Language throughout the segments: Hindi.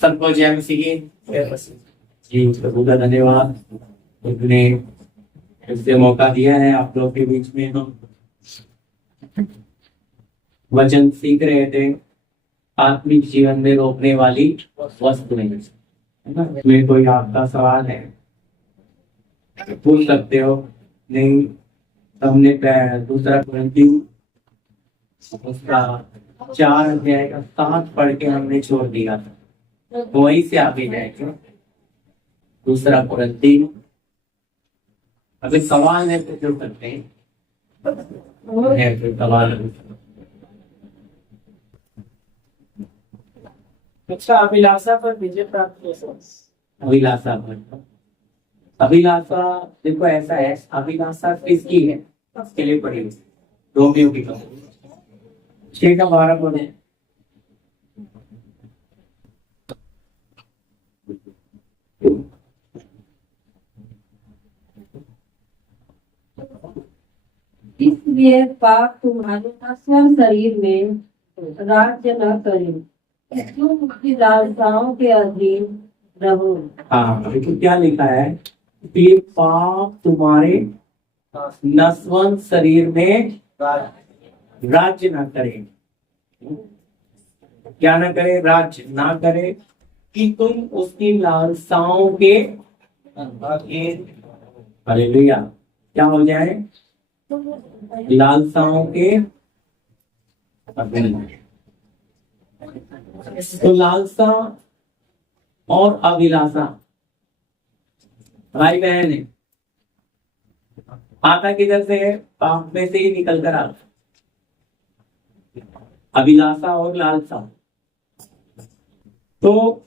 सबको जय मसीह की। जी प्रभु का धन्यवाद, उसने इससे मौका दिया है आप लोग के बीच में हम वचन सीख रहे थे। आत्मिक जीवन में रोकने वाली वस्तुएं, है ना? में कोई आपका सवाल है पूछ सकते हो। नहीं, हमने दूसरा कुरिन्थियों उसका 4 अध्याय का 7 पढ़ के हमने छोड़ दिया था, वहीं से आगे जाएंगे। दूसरा कुरिन्थियों, अगर सवाल है तो जो करते हैं है कोई सवाल है? अच्छा, अभिलाषा पर विजय प्राप्त हो। अभिलाषा पर, अभिलाषा देखो ऐसा है, अभिलाषा किसकी है? उसके लिए पढ़ी रोमियो की कहानी 6 का 12 पढ़े। इसलिए पाप तुम्हारे नश्वर शरीर में राज्य न करे, तुम उसकी लालसाओं के अधीन रहो। हाँ, देखो क्या लिखा है कि पाप तुम्हारे नश्वर शरीर में राज्य न करे। क्या ना करे? राज्य ना करे, कि तुम उसकी लालसाओं के हालेलुया क्या हो जाए? लालसाओं के अधीन। तो लालसा और अभिलाषा भाई बहन है, आता किधर से है? पाप में से ही निकल कर आता। अभिलाषा और लालसा, तो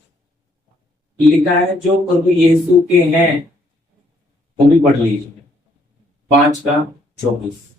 लिखा है जो प्रभु यीशु के हैं, वो भी पढ़ लीजिए 5 का 24।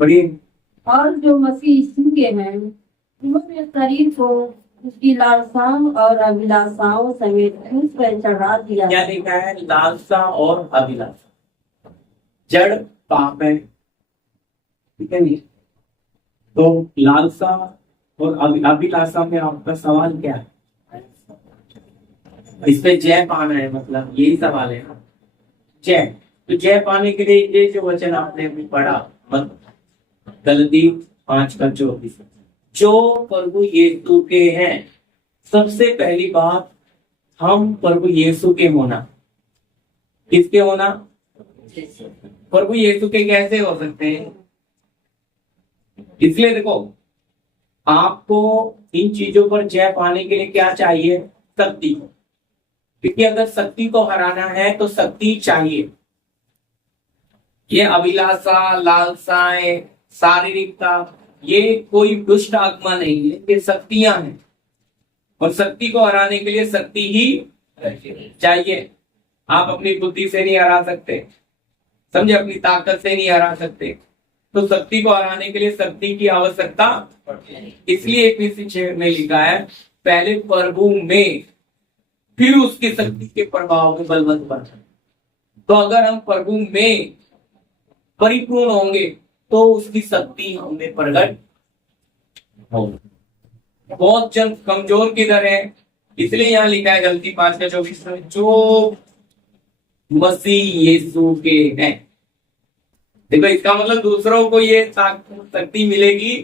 पढ़िए। और जो मसीह यीशु के हैं, उन्होंने शरीर को उसकी लालसाओं और अभिलाषाओं समेत क्रूस पर चढ़ा दिया। क्या लिखा है? लालसा और अभिलाषा जड़ पाप है, ठीक है नहीं? तो लालसा और अभिलाषा में आपका सवाल क्या है? इस पे जय पाना है, मतलब यही सवाल है ना, जय। तो जय पाने के लिए ये जो वचन आपने अभी पढ़ा, गलती 5 का 24, जो प्रभु यीशु के हैं, सबसे पहली बात हम प्रभु यीशु के होना। किसके होना? प्रभु यीशु के कैसे हो सकते हैं? इसलिए देखो, आपको इन चीजों पर जय पाने के लिए क्या चाहिए? शक्ति। क्योंकि अगर शक्ति को हराना है तो शक्ति चाहिए। ये अभिलाषा, लालसाएं, शारीरिकता, ये कोई दुष्ट आत्मा नहीं है, ये शक्तियां हैं। और शक्ति को हराने के लिए शक्ति ही चाहिए। आप अपनी बुद्धि से नहीं हरा सकते, समझे? अपनी ताकत से नहीं हरा सकते। तो शक्ति को हराने के लिए शक्ति की आवश्यकता। इसलिए एफिसी 6 में लिखा है, पहले प्रभु में, फिर उसकी शक्ति के प्रभाव में बलवंत बन। तो अगर हम प्रभु में परिपूर्ण होंगे तो उसकी शक्ति हमें प्रकट होगी। बहुत जन कमजोर किधर है? इसलिए यहाँ लिखा है गलती 5 का 24 में, जो मसीह यीशु के हैं। देखो, इसका मतलब दूसरों को ये शक्ति मिलेगी,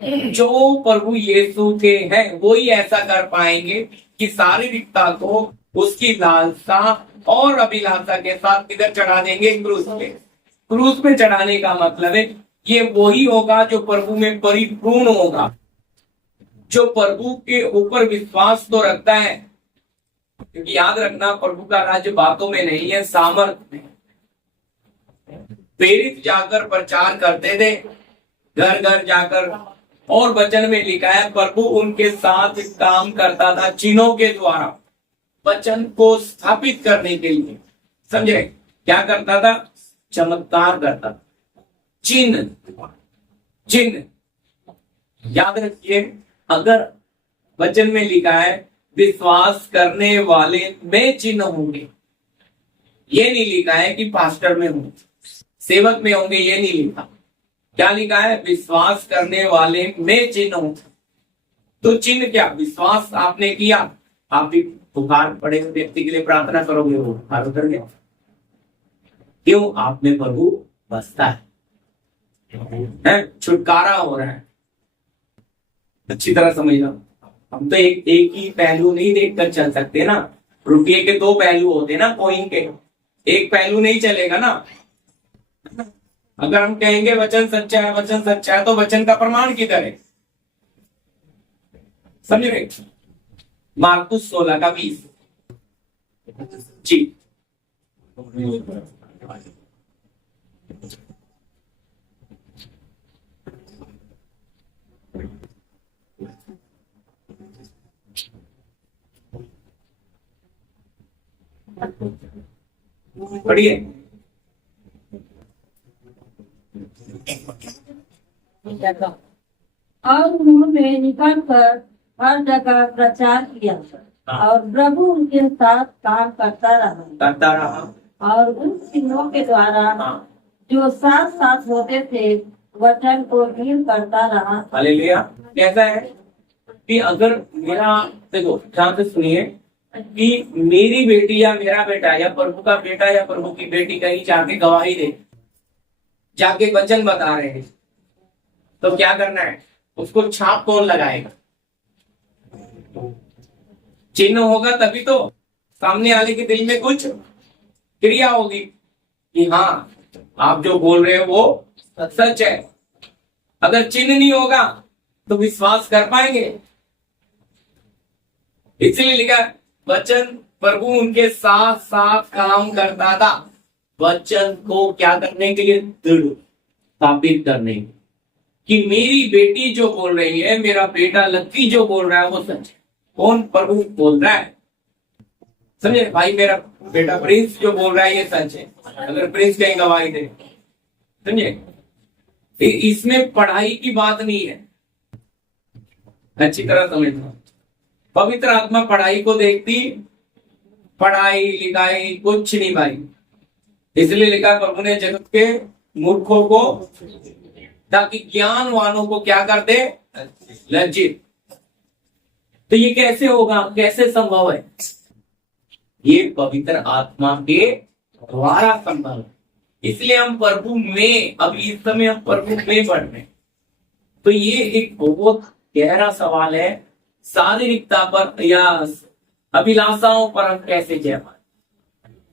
जो प्रभु यीशु के हैं वो ही ऐसा कर पाएंगे कि शारीरिकता को उसकी लालसा और अभिलाषा के साथ किधर चढ़ा देंगे? क्रूस पे। क्रूस पे चढ़ाने का मतलब है ये वही होगा जो प्रभु में परिपूर्ण होगा, जो प्रभु के ऊपर विश्वास तो रखता है। क्योंकि याद रखना, प्रभु का राज्य बातों में नहीं है, सामर्थ्य में। प्रेरित जाकर प्रचार करते थे, घर घर जाकर, और वचन में लिखा है प्रभु उनके साथ काम करता था चिन्हों के द्वारा। वचन को स्थापित करने के लिए, समझे, क्या करता था? चमत्कार करता था, चिन्ह चिन्ह। याद रखिए, अगर वचन में लिखा है विश्वास करने वाले में चिन्ह होंगे, ये नहीं लिखा है कि पास्टर में होंगे, सेवक में होंगे, ये नहीं लिखा। क्या लिखा है? विश्वास करने वाले में चिन्ह होंगे। तो चिन्ह क्या? विश्वास आपने किया, आप भी बुखार पड़े हुए व्यक्ति के लिए प्रार्थना करोगे, वो बुखार उतर गया। क्यों? आप में प्रभु बसता है, छुटकारा हो रहा है। अच्छी तरह समझना, हम तो एक ही पहलू नहीं देखकर चल सकते ना। रुपये के दो पहलू होते ना, कॉइन के, एक पहलू नहीं चलेगा ना। अगर हम कहेंगे वचन सच्चा है, वचन सच्चा है, तो वचन का प्रमाण किधर है? समझ रहे? मार्कुस 16:20 जी। पढ़िए। और उन्होंने निकल कर हर जगह प्रचार किया और प्रभु उनके साथ काम करता रहा और उन चिन्हों के द्वारा जो साथ साथ होते थे वचन को ढील करता रहा। हालेलुया। कैसा है कि अगर मेरा, देखो ध्यान से सुनिए, कि मेरी बेटी या मेरा बेटा या प्रभु का बेटा या प्रभु की बेटी कहीं जाके गवाही दे, जाके वचन बता रहे हैं, तो क्या करना है? उसको छाप कौन लगाएगा? चिन्ह होगा तभी तो सामने वाले के दिल में कुछ क्रिया होगी कि हाँ, आप जो बोल रहे हो वो सच है। अगर चिन्ह नहीं होगा तो विश्वास कर पाएंगे? इसलिए लिखा वचन प्रभु उनके साथ साथ काम करता था, वचन को क्या करने के लिए? दृढ़ स्थापित करने के, कि मेरी बेटी जो बोल रही है, मेरा बेटा लक्की जो बोल रहा है वो सच है। कौन? प्रभु बोल रहा है, समझे भाई? मेरा बेटा प्रिंस जो बोल रहा है ये सच है। अगर प्रिंस कहीं गवाही दे, समझे, इसमें पढ़ाई की बात नहीं है। अच्छी तरह समझना, पवित्र आत्मा पढ़ाई को देखती, पढ़ाई लिखाई कुछ नहीं भाई। इसलिए लिखा प्रभु ने जगत के मूर्खों को, ताकि ज्ञानवानों को क्या कर दे? लज्जित। तो ये कैसे होगा? कैसे संभव है? ये पवित्र आत्मा के द्वारा संभव है। इसलिए हम प्रभु में, अभी इस समय हम प्रभु में बढ़ रहे। तो ये एक बहुत गहरा सवाल है, शारीरिकता पर या अभिलाषाओं पर हम कैसे जय पाए।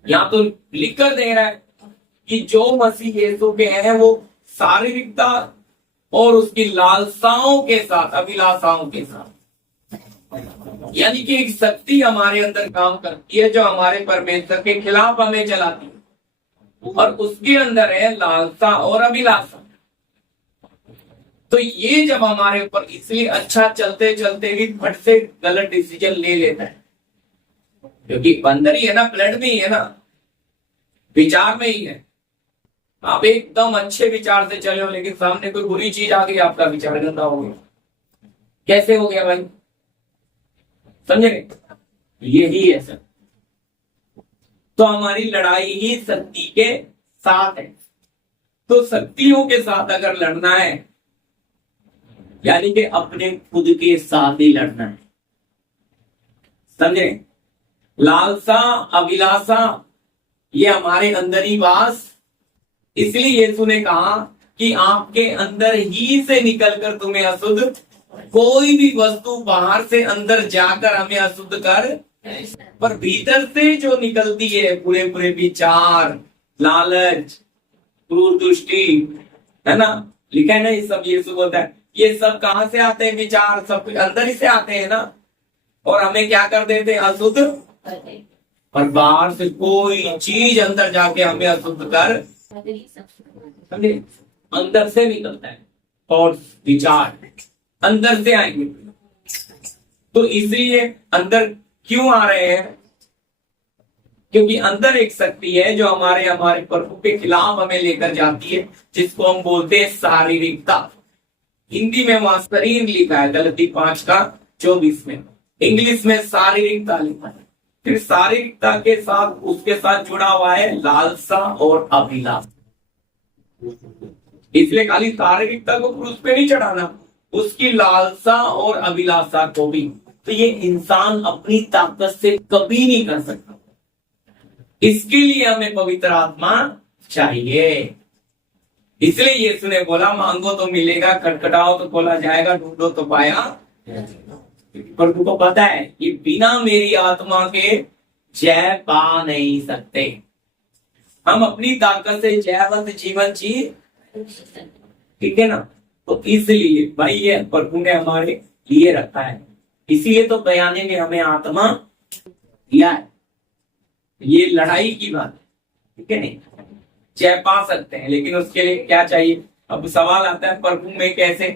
यहाँ तो लिखकर दे रहा है कि जो मसीह यीशु के हैं वो शारीरिकता और उसकी लालसाओं के साथ, अभिलाषाओं के साथ, यानी कि एक शक्ति हमारे अंदर काम करती है जो हमारे परमेश्वर के खिलाफ हमें चलाती है, और उसके अंदर है लालसा और अभिलाषा। तो ये जब हमारे ऊपर, इसलिए अच्छा चलते चलते भी फट से गलत डिसीजन ले लेता है, क्योंकि अंदर ही है ना, ब्लड में ही है ना, विचार में ही है। आप एकदम अच्छे विचार से चले हो, लेकिन सामने कोई बुरी चीज आ गई, आपका विचार गंदा हो गया। कैसे हो गया भाई? समझे? यही है सर। तो हमारी लड़ाई ही शक्ति के साथ है। तो शक्तियों के साथ अगर लड़ना है, यानी कि अपने खुद के साथ ही लड़ना है, समझे? लालसा, अभिलाषा, ये हमारे अंदर ही वास। इसलिए यीशु ने कहा कि आपके अंदर ही से निकलकर तुम्हें अशुद्ध, कोई भी वस्तु बाहर से अंदर जाकर हमें अशुद्ध कर, पर भीतर से जो निकलती है, पूरे पूरे विचार, लालच, क्रूर दृष्टि, है ना, लिखा है ना, ये सब यीशु बोलता है, ये सब कहां से आते हैं? विचार सब अंदर ही से आते हैं ना, और हमें क्या कर देते हैं? अशुद्ध। पर बाहर से कोई चीज अंदर जाके हमें अशुद्ध कर, अंदर से निकलता है, और विचार अंदर से आएंगे। तो इसलिए अंदर क्यों आ रहे हैं? क्योंकि अंदर एक शक्ति है जो हमारे हमारे प्रभु के खिलाफ हमें लेकर जाती है, जिसको हम बोलते हैं शारीरिकता। हिंदी में वहां शरीर लिखा है, गलती 5:24 में। इंग्लिश में शारीरिकता लिखा है। फिर शारीरिकता के साथ उसके साथ जुड़ा हुआ है लालसा और अभिलाष। इसलिए खाली शारीरिकता को क्रूस पे नहीं चढ़ाना, उसकी लालसा और अभिलाषा को भी। तो ये इंसान अपनी ताकत से कभी नहीं कर सकता। इसके लिए हमें पवित्र आत्मा चाहिए। इसलिए यीशु ने बोला, मांगो तो मिलेगा, खटखटाओ तो खोला जाएगा, ढूंढो तो पाया। प्रभु को पता है कि बिना मेरी आत्मा के जय पा नहीं सकते। हम अपनी ताकत से जयवंत जीवन जी, ठीक है ना। तो इसलिए भाई ये प्रभु ने हमारे लिए रखा है। इसीलिए तो बयाने ने हमें आत्मा दिया है। ये लड़ाई की बात है, ठीक है नहीं। जय पा सकते हैं, लेकिन उसके लिए क्या चाहिए। अब सवाल आता है प्रभु में कैसे।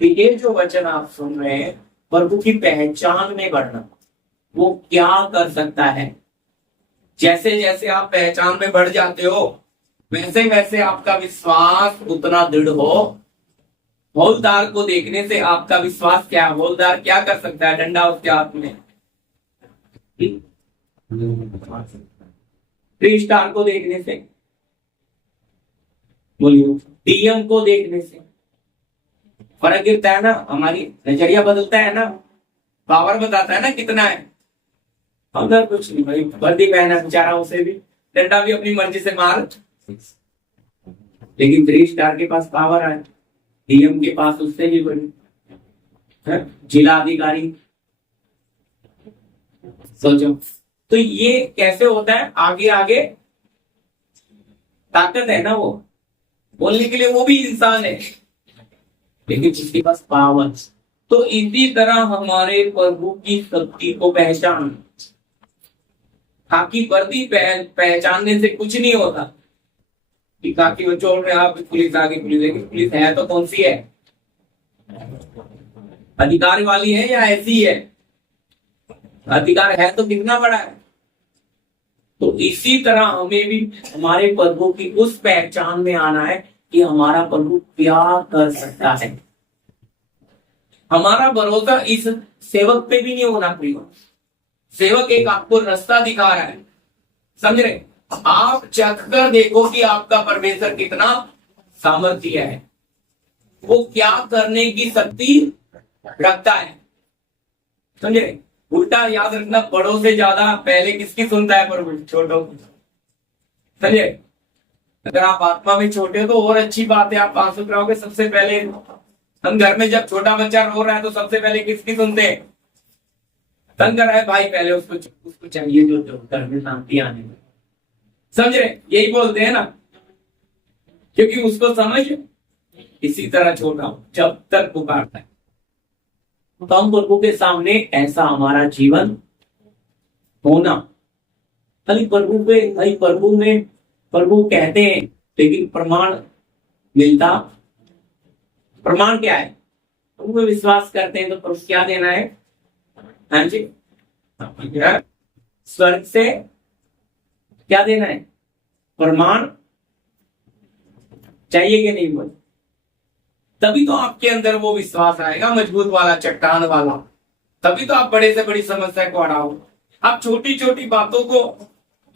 ये जो वचन आप सुन रहे हैं, प्रभु की पहचान में बढ़ना, वो क्या कर सकता है। जैसे जैसे आप पहचान में बढ़ जाते हो, वैसे वैसे आपका विश्वास उतना दृढ़ हो। हौलदार को देखने से आपका विश्वास क्या, हौलदार क्या कर सकता है, डंडा उसके हाथ में। 3 स्टार को देखने से, बोलिए, डीएम को देखने से फर्क गिरता है ना, हमारी नजरिया बदलता है ना, पावर बताता है ना कितना है। अंदर कुछ नहीं भाई, वर्दी पहना बेचारा, उसे भी डंडा भी अपनी मर्जी से मार। लेकिन 3 स्टार के पास पावर है, डीएम के पास उससे भी बड़ी जिला अधिकारी। सोचो तो ये कैसे होता है। आगे आगे ताकत है ना, वो बोलने के लिए वो भी इंसान है, लेकिन जिसके पास पावर। तो इसी तरह हमारे प्रभु की शक्ति को पहचान, खाकी वर्दी पहचानने से कुछ नहीं होता कि खाकी वो चोर रहे आप पुलिस आगे, पुलिस है तो कौन सी है, अधिकार वाली है या ऐसी है। अधिकार है तो कितना बड़ा है। तो इसी तरह हमें भी हमारे प्रभु की उस पहचान में आना है कि हमारा प्रभु क्या कर सकता है। हमारा भरोसा इस सेवक पे भी नहीं होना चाहिए। सेवक एक आपको रास्ता दिखा रहा है, समझ रहे। आप चख कर देखो कि आपका परमेश्वर कितना सामर्थ्य है, वो क्या करने की शक्ति रखता है, समझ रहे। उल्टा याद रखना, बड़ों से ज्यादा पहले किसकी सुनता है प्रभु, छोटों की, समझे। अगर आप आत्मा में छोटे हो तो और अच्छी बात है, आप आंसू कराओगे सबसे पहले। हम घर में जब छोटा बच्चा रो रहा है तो सबसे पहले किसकी सुनते हैं, तंग कर रहा है भाई, पहले उसको चाहिए जो घर में शांति आने में, समझ रहे। यही बोलते हैं ना, क्योंकि उसको समझ इसी तरह छोटा हो जब तक पुकारता है। तो हम प्रभु के सामने ऐसा हमारा जीवन होना। खाली प्रभु पे, भाई प्रभु में प्रभु कहते हैं, लेकिन प्रमाण मिलता। प्रमाण क्या है, प्रभु में विश्वास करते हैं तो प्रभु क्या देना है, हाँ जी, स्वर्ग से क्या देना है, प्रमाण चाहिए कि नहीं बोल। तभी तो आपके अंदर वो विश्वास आएगा, मजबूत वाला, चट्टान वाला। तभी तो आप बड़े से बड़ी समस्या को हराओ। आप छोटी छोटी बातों को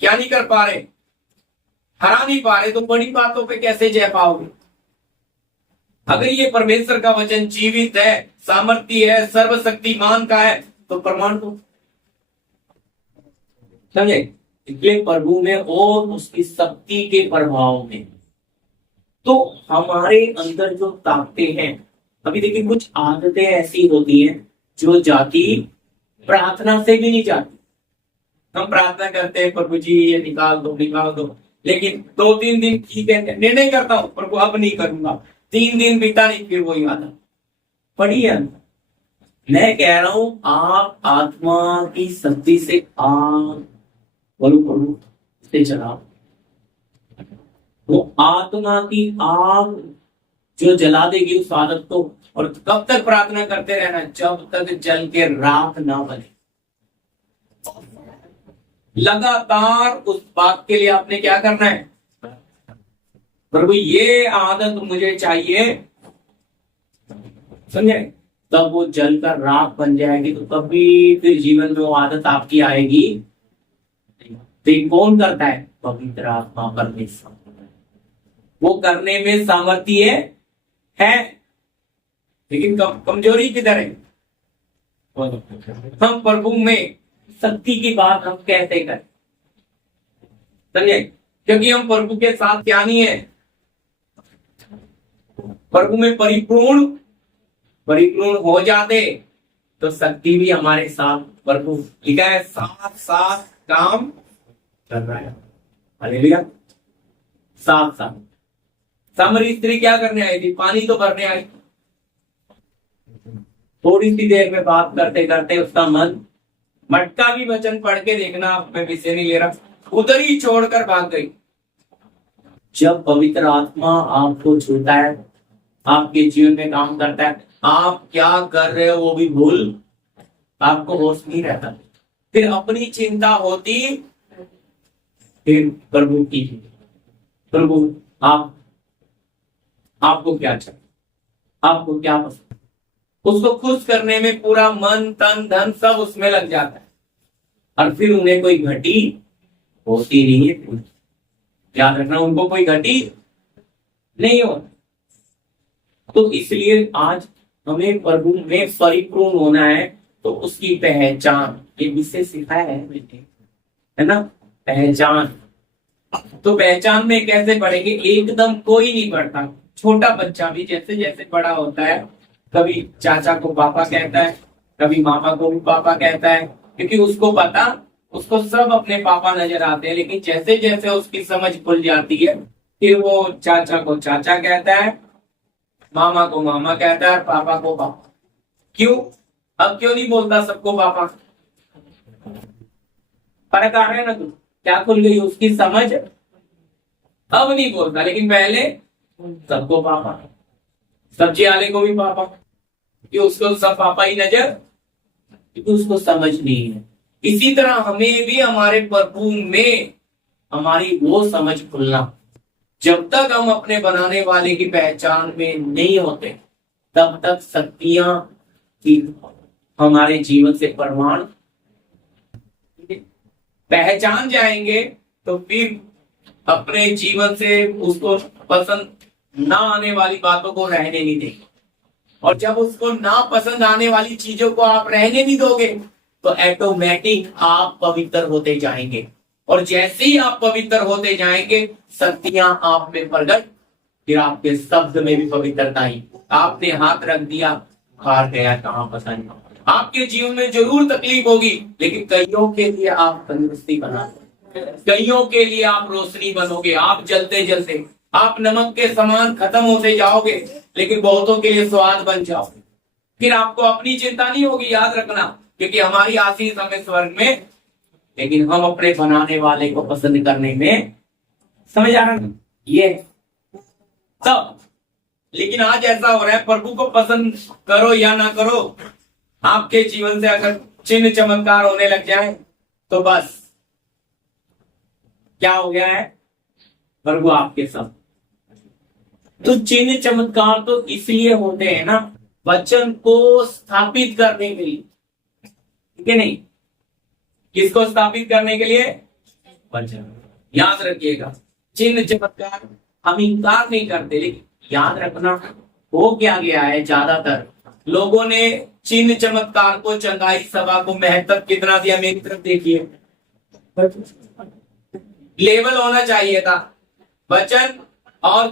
क्या नहीं कर पा रहे, हरा नहीं पा रहे, तो बड़ी बातों पे कैसे जय पाओगे। अगर ये परमेश्वर का वचन जीवित है, सामर्थ्य है, सर्वशक्तिमान का है, तो प्रमाण को समझे। इसलिए प्रभु में और उसकी शक्ति के प्रभाव में, तो हमारे अंदर जो ताकतें हैं, अभी देखिए कुछ आदतें ऐसी होती हैं जो जाती प्रार्थना से भी नहीं जाती। हम प्रार्थना करते हैं, प्रभु जी ये निकाल दो, लेकिन 2-3 दिन ठीक है, निर्णय करता हूं प्रभु अब नहीं करूंगा, 3 दिन बीता नहीं, फिर वही आदत पड़ी है। मैं कह रहा हूं आप आत्मा की शक्ति से आग प्रभु से चलाओ। वो आत्मा की आग जो जला देगी उस आदत को। और कब तक प्रार्थना करते रहना, जब तक जल के राख ना बने। लगातार उस बात के लिए आपने क्या करना है, प्रभु ये आदत मुझे चाहिए, समझे, तब वो जलकर राख बन जाएगी। तो कभी फिर जीवन में वो आदत आपकी आएगी। तो ये कौन करता है? पवित्र आत्मा परमेश्वर। वो करने में सामर्थ्य है, लेकिन कमजोरी किधर है? हम प्रभु में शक्ति की बात हम कैसे करें, समझे, क्योंकि हम प्रभु के साथ क्या नहीं है, प्रभु में परिपूर्ण हो जाते तो शक्ति भी हमारे साथ, प्रभु लिखा है साथ साथ काम कर रहा है। हालेलुया। साथ साथ सामरी स्त्री क्या करने आई थी? पानी तो भरने आई। थोड़ी सी देर में बात करते करते उसका मन, मटका भी वचन पढ़ के देखना, मैं विषय नहीं ले रहा, उधर ही छोड़कर भाग गई। जब पवित्र आत्मा आपको छूता है, आपके जीवन में काम करता है, आप क्या कर रहे हो वो भी भूल, आपको होश नहीं रहता। फिर अपनी चिंता होती, फिर प्रभु की, प्रभु आपको क्या चाहिए, आपको क्या पसंद, उसको खुश करने में पूरा मन तन धन सब उसमें लग जाता है, और फिर उन्हें कोई घटी होती नहीं है। याद रखना, उनको कोई घटी नहीं हो। तो इसलिए आज हमें प्रभु में परिपूर्ण होना है। तो उसकी पहचान, ये विषय सिखाया है मैंने, है ना, पहचान। तो पहचान में कैसे पढ़ेंगे? एकदम कोई नहीं पढ़ता। छोटा बच्चा भी जैसे जैसे बड़ा होता है, कभी चाचा को पापा कहता है, कभी मामा को भी पापा कहता है, क्योंकि उसको पता, उसको सब अपने पापा नजर आते हैं। लेकिन जैसे जैसे उसकी समझ खुल जाती है, फिर वो चाचा को चाचा कहता है, मामा को मामा कहता है, पापा को पापा। क्यों? अब क्यों नहीं बोलता सबको पापा? फर्क आ रहा है ना? तू क्या खुल गई उसकी समझ, अब नहीं बोलता, लेकिन पहले सबको पापा, सब्जी वाले को भी पापा, क्यों? उसको सब पापा ही नजर, क्योंकि उसको समझ नहीं है। इसी तरह हमें भी हमारे प्रभु में हमारी वो समझ खुलना, जब तक हम अपने बनाने वाले की पहचान में नहीं होते, तब तक शक्तियां की हमारे जीवन से प्रमाण पहचान जाएंगे, तो फिर अपने जीवन से उसको पसंद ना आने वाली बातों को रहने नहीं देंगे। और जब उसको ना पसंद आने वाली चीजों को आप रहने नहीं दोगे, तो ऑटोमेटिक आप पवित्र होते जाएंगे। और जैसे ही आप पवित्र होते जाएंगे, शक्तियां आप में प्रकट, फिर आपके शब्द में भी पवित्रता आई। आपने हाथ रख दिया, हार गया कहां पता नहीं। आपके जीवन में जरूर तकलीफ होगी, लेकिन कईयों के लिए आप तंदुरुस्ती बनाओगे, कईयों के लिए आप रोशनी बनोगे। आप जलते जलते, आप नमक के समान खत्म होते जाओगे, लेकिन बहुतों के लिए स्वाद बन जाओगे। फिर आपको अपनी चिंता नहीं होगी, याद रखना, क्योंकि हमारी आशीष हमें स्वर्ग में, लेकिन हम अपने बनाने वाले को पसंद करने में, समझ आ रहा है ये सब। लेकिन आज ऐसा हो रहा है, प्रभु को पसंद करो या ना करो, आपके जीवन से अगर चिन्ह चमत्कार होने लग जाए, तो बस क्या हो गया है, प्रभु आपके साथ। तो चिन्ह चमत्कार तो इसलिए होते हैं ना, वचन को स्थापित करने के लिए, ठीक है नहीं? किसको स्थापित करने के लिए? वचन। याद रखिएगा, चिन्ह चमत्कार हम इनकार नहीं करते, लेकिन याद रखना हो क्या गया है, ज्यादातर लोगों ने चिन्ह चमत्कार को, चंगाई सभा को महत्व कितना दिया। मेरी तरफ देखिए, लेवल होना चाहिए था, वचन और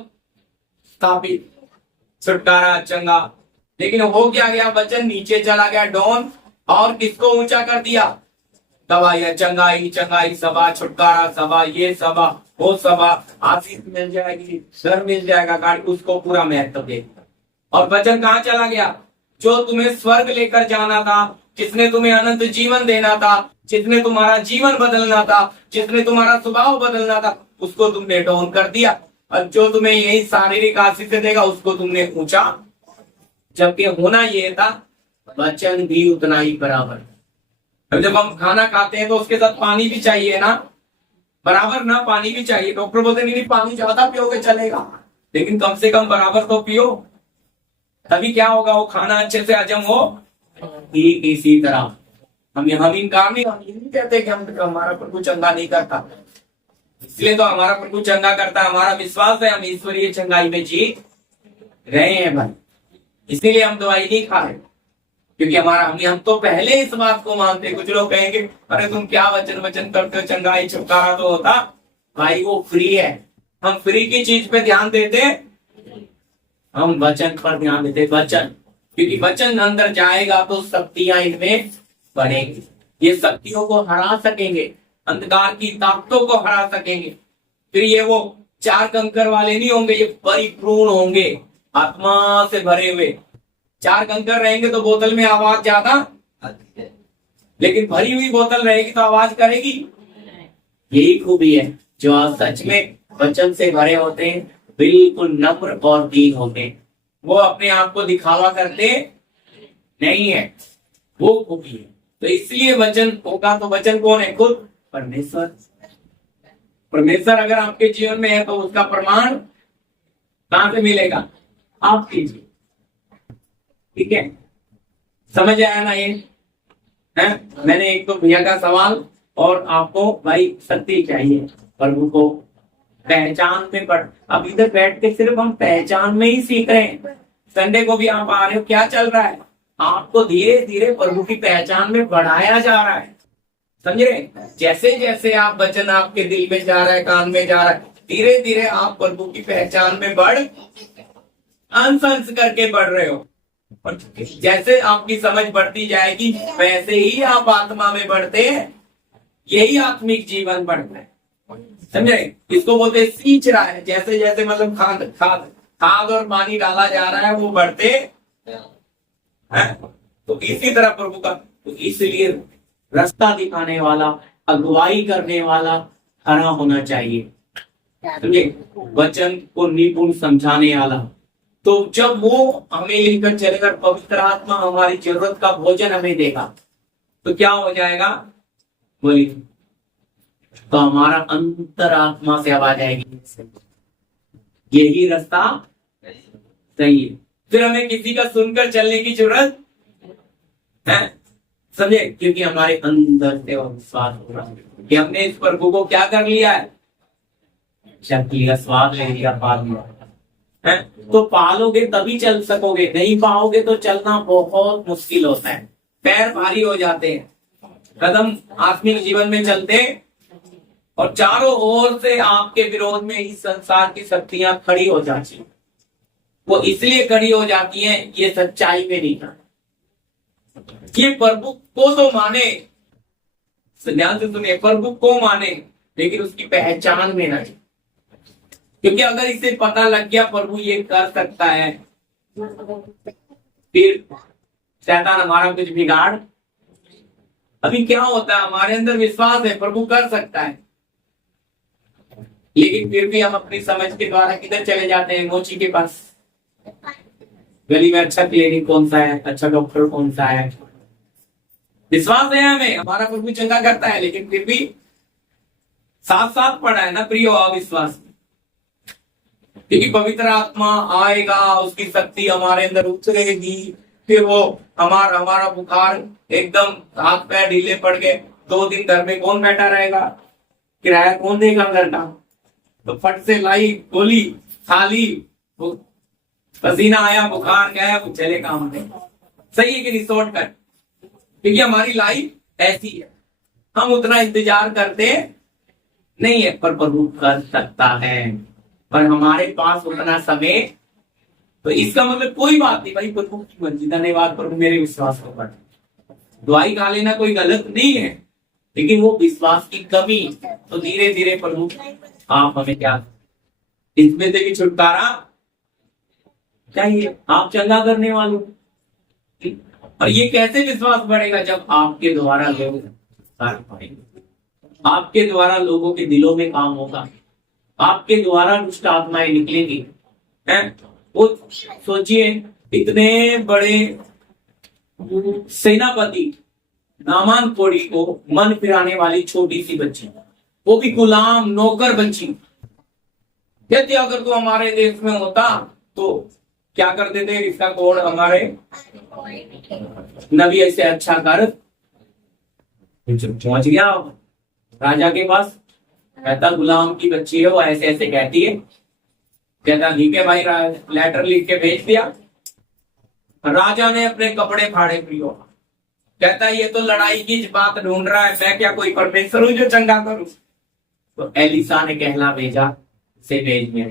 स्थापित, छुटकारा, चंगा। लेकिन हो क्या गया, वचन नीचे चला गया डाउन, और किसको ऊंचा कर दिया? दवाइयां, चंगाई, चंगाई सभा, छुटकारा सभा, ये सभा, वो सभा, आशीष मिल जाएगी, घर मिल जाएगा, गाड़ी, उसको पूरा महत्व दे। और वचन कहाँ चला गया? जो तुम्हें स्वर्ग लेकर जाना था, जिसने तुम्हें अनंत जीवन देना था, जिसने तुम्हारा जीवन बदलना था, जिसने तुम्हारा स्वभाव बदलना था, उसको तुमने डाउन कर दिया। और जो तुम्हें यही शारीरिक आशीष देगा, उसको तुमने ऊंचा, जबकि होना ये था वचन भी उतना ही बराबर। अब जब हम खाना खाते हैं तो उसके साथ पानी भी चाहिए ना, बराबर ना, पानी भी चाहिए। डॉक्टर बोलते नहीं पानी ज्यादा पियोगे चलेगा, लेकिन कम से कम बराबर तो पियो, तभी क्या होगा, वो खाना अच्छे से हजम हो। ठीक इसी तरह हम इनकार नहीं, हम ये नहीं कहते कि हम हमारा प्रभु चंगा नहीं करता, इसलिए तो हमारा प्रभु चंगा करता है, हमारा विश्वास है हम ईश्वरीय चंगाई में जी रहे हैं भाई, इसीलिए हम दवाई नहीं खा रहे, क्योंकि हम तो पहले इस बात को मानते। कुछ लोग कहेंगे अरे तुम क्या वचन करते हो, चंगाई छुटकारा तो होता भाई, वो फ्री है, हम फ्री की चीज पे ध्यान देते, हम वचन पर ध्यान देते, वचन, क्योंकि वचन अंदर जाएगा तो शक्तियां इनमें बढ़ेंगी, ये शक्तियों को हरा सकेंगे, अंधकार की ताकतों को हरा सकेंगे। फिर ये वो 4 कंकर वाले नहीं होंगे, ये परिपूर्ण होंगे, आत्मा से भरे हुए। 4 कंकर रहेंगे तो बोतल में आवाज ज्यादा, लेकिन भरी हुई बोतल रहेगी तो आवाज करेगी। यही खूबी है, जो आप सच में वचन से भरे होते हैं, बिल्कुल नम्र और दीन होते हैं, वो अपने आप को दिखावा करते नहीं है, वो खूबी है। तो इसलिए वचन होगा, तो वचन कौन है? खुद परमेश्वर। परमेश्वर अगर आपके जीवन में है तो उसका प्रमाण कहां से मिलेगा? आप कीजिए। ठीक है, समझ आया ना ये है? मैंने एक तो भैया का सवाल, और आपको भाई शक्ति चाहिए प्रभु को पहचान में पढ़। अब इधर बैठ के सिर्फ हम पहचान में ही सीख रहे हैं। संडे को भी आप आ रहे हो, क्या चल रहा है? आपको धीरे धीरे प्रभु की पहचान में बढ़ाया जा रहा है, समझ रहे? जैसे जैसे आप वचन आपके दिल में जा रहा है, कान में जा रहा है, धीरे धीरे आप प्रभु की पहचान में बढ़ अंश करके बढ़ रहे हो। और जैसे आपकी समझ बढ़ती जाएगी वैसे ही आप आत्मा में बढ़ते हैं, यही आत्मिक जीवन बढ़ता है, समझे? इसको बोलते सींच रहा है, जैसे जैसे मतलब खाद और पानी डाला जा रहा है, वो बढ़ते हैं। तो इसी तरह प्रभु का, तो इसलिए रास्ता दिखाने वाला, अगुवाई करने वाला खड़ा होना चाहिए, समझे? वचन को निपुण समझाने वाला। तो जब वो हमें लेकर चलेगा, पवित्र आत्मा हमारी जरूरत का भोजन हमें देगा, तो क्या हो जाएगा? बोलिए। तो हमारा अंतरात्मा से आवाज आएगी, यही रास्ता सही है। फिर हमें किसी का सुनकर चलने की जरूरत है, समझे? क्योंकि हमारे अंदर से विश्वास हो रहा है कि हमने इस प्रभु को क्या कर लिया है, शक्ति का स्वाद ले लिया, पाल लिया है। तो पालोगे तभी चल सकोगे, नहीं पाओगे तो चलना बहुत मुश्किल होता है, पैर भारी हो जाते हैं, कदम आत्मिक जीवन में चलते, और चारों ओर से आपके विरोध में इस संसार की शक्तियां खड़ी हो जाती हैं। वो इसलिए खड़ी हो जाती हैं, ये सच्चाई में नहीं था। ये प्रभु को तो माने, ध्यान से सुनिए, प्रभु को माने, लेकिन उसकी पहचान में नहीं। क्योंकि अगर इसे पता लग गया प्रभु ये कर सकता है, फिर शैतान हमारा कुछ बिगाड़। अभी क्या होता है, हमारे अंदर विश्वास है प्रभु कर सकता है, लेकिन फिर भी हम अपनी समझ के द्वारा किधर चले जाते हैं? मोची के पास, गली में अच्छा क्लिनिक कौन सा है, अच्छा डॉक्टर कौन सा है। विश्वास है हमें, हमारा प्रभु चंगा करता है, लेकिन फिर भी साथ साथ पड़ा है ना प्रियो अविश्वास, क्योंकि पवित्र आत्मा आएगा, उसकी शक्ति हमारे अंदर उतरेगी, फिर वो हमारा बुखार एकदम, हाथ पैर ढीले पड़ गए, 2 दिन घर में कौन बैठा रहेगा? किराया कौन देगा घर का? तो फट से लाई गोली खाली, पसीना आया, बुखार गया, वो चले काम में। सही है कि नहीं? शॉर्ट कट, क्योंकि हमारी लाइफ ऐसी है, हम उतना इंतजार करते नहीं है, पर प्रभु कर सकता है, पर हमारे पास उतना समय। तो इसका मतलब कोई बात नहीं भाई, प्रभु की मर्जी, धन्यवाद प्रभु मेरे विश्वास को बढ़। दवाई खा लेना कोई गलत नहीं है, लेकिन वो विश्वास की कमी। तो धीरे धीरे प्रभु आप हमें क्या इसमें से भी छुटकारा चाहिए, आप चंगा करने वाले। और ये कैसे विश्वास बढ़ेगा? जब आपके द्वारा लोग पाएंगे, आपके द्वारा लोगों के दिलों में काम होगा, आपके द्वारा दुष्ट आत्माएं निकलेंगी। वो सोचिए, इतने बड़े सेनापति नामान कोड़ी को मन फिराने वाली छोटी सी बच्ची, वो भी गुलाम नौकर बच्ची, कहती अगर तो हमारे देश में होता तो क्या कर देते, इसका कोड हमारे नबी ऐसे अच्छा कर। पहुंच गया राजा के पास, कहता गुलाम की बच्ची है, वो ऐसे ऐसे कहती है। कहता ठीक है भाई, लेटर लिख के भेज दिया। राजा ने अपने कपड़े फाड़े प्रियो, कहता ये तो लड़ाई की बात ढूंढ रहा है, मैं क्या कोई परमेश्वर हूं जो चंगा करूं। तो एलिसा ने कहला भेजा से भेज दिया।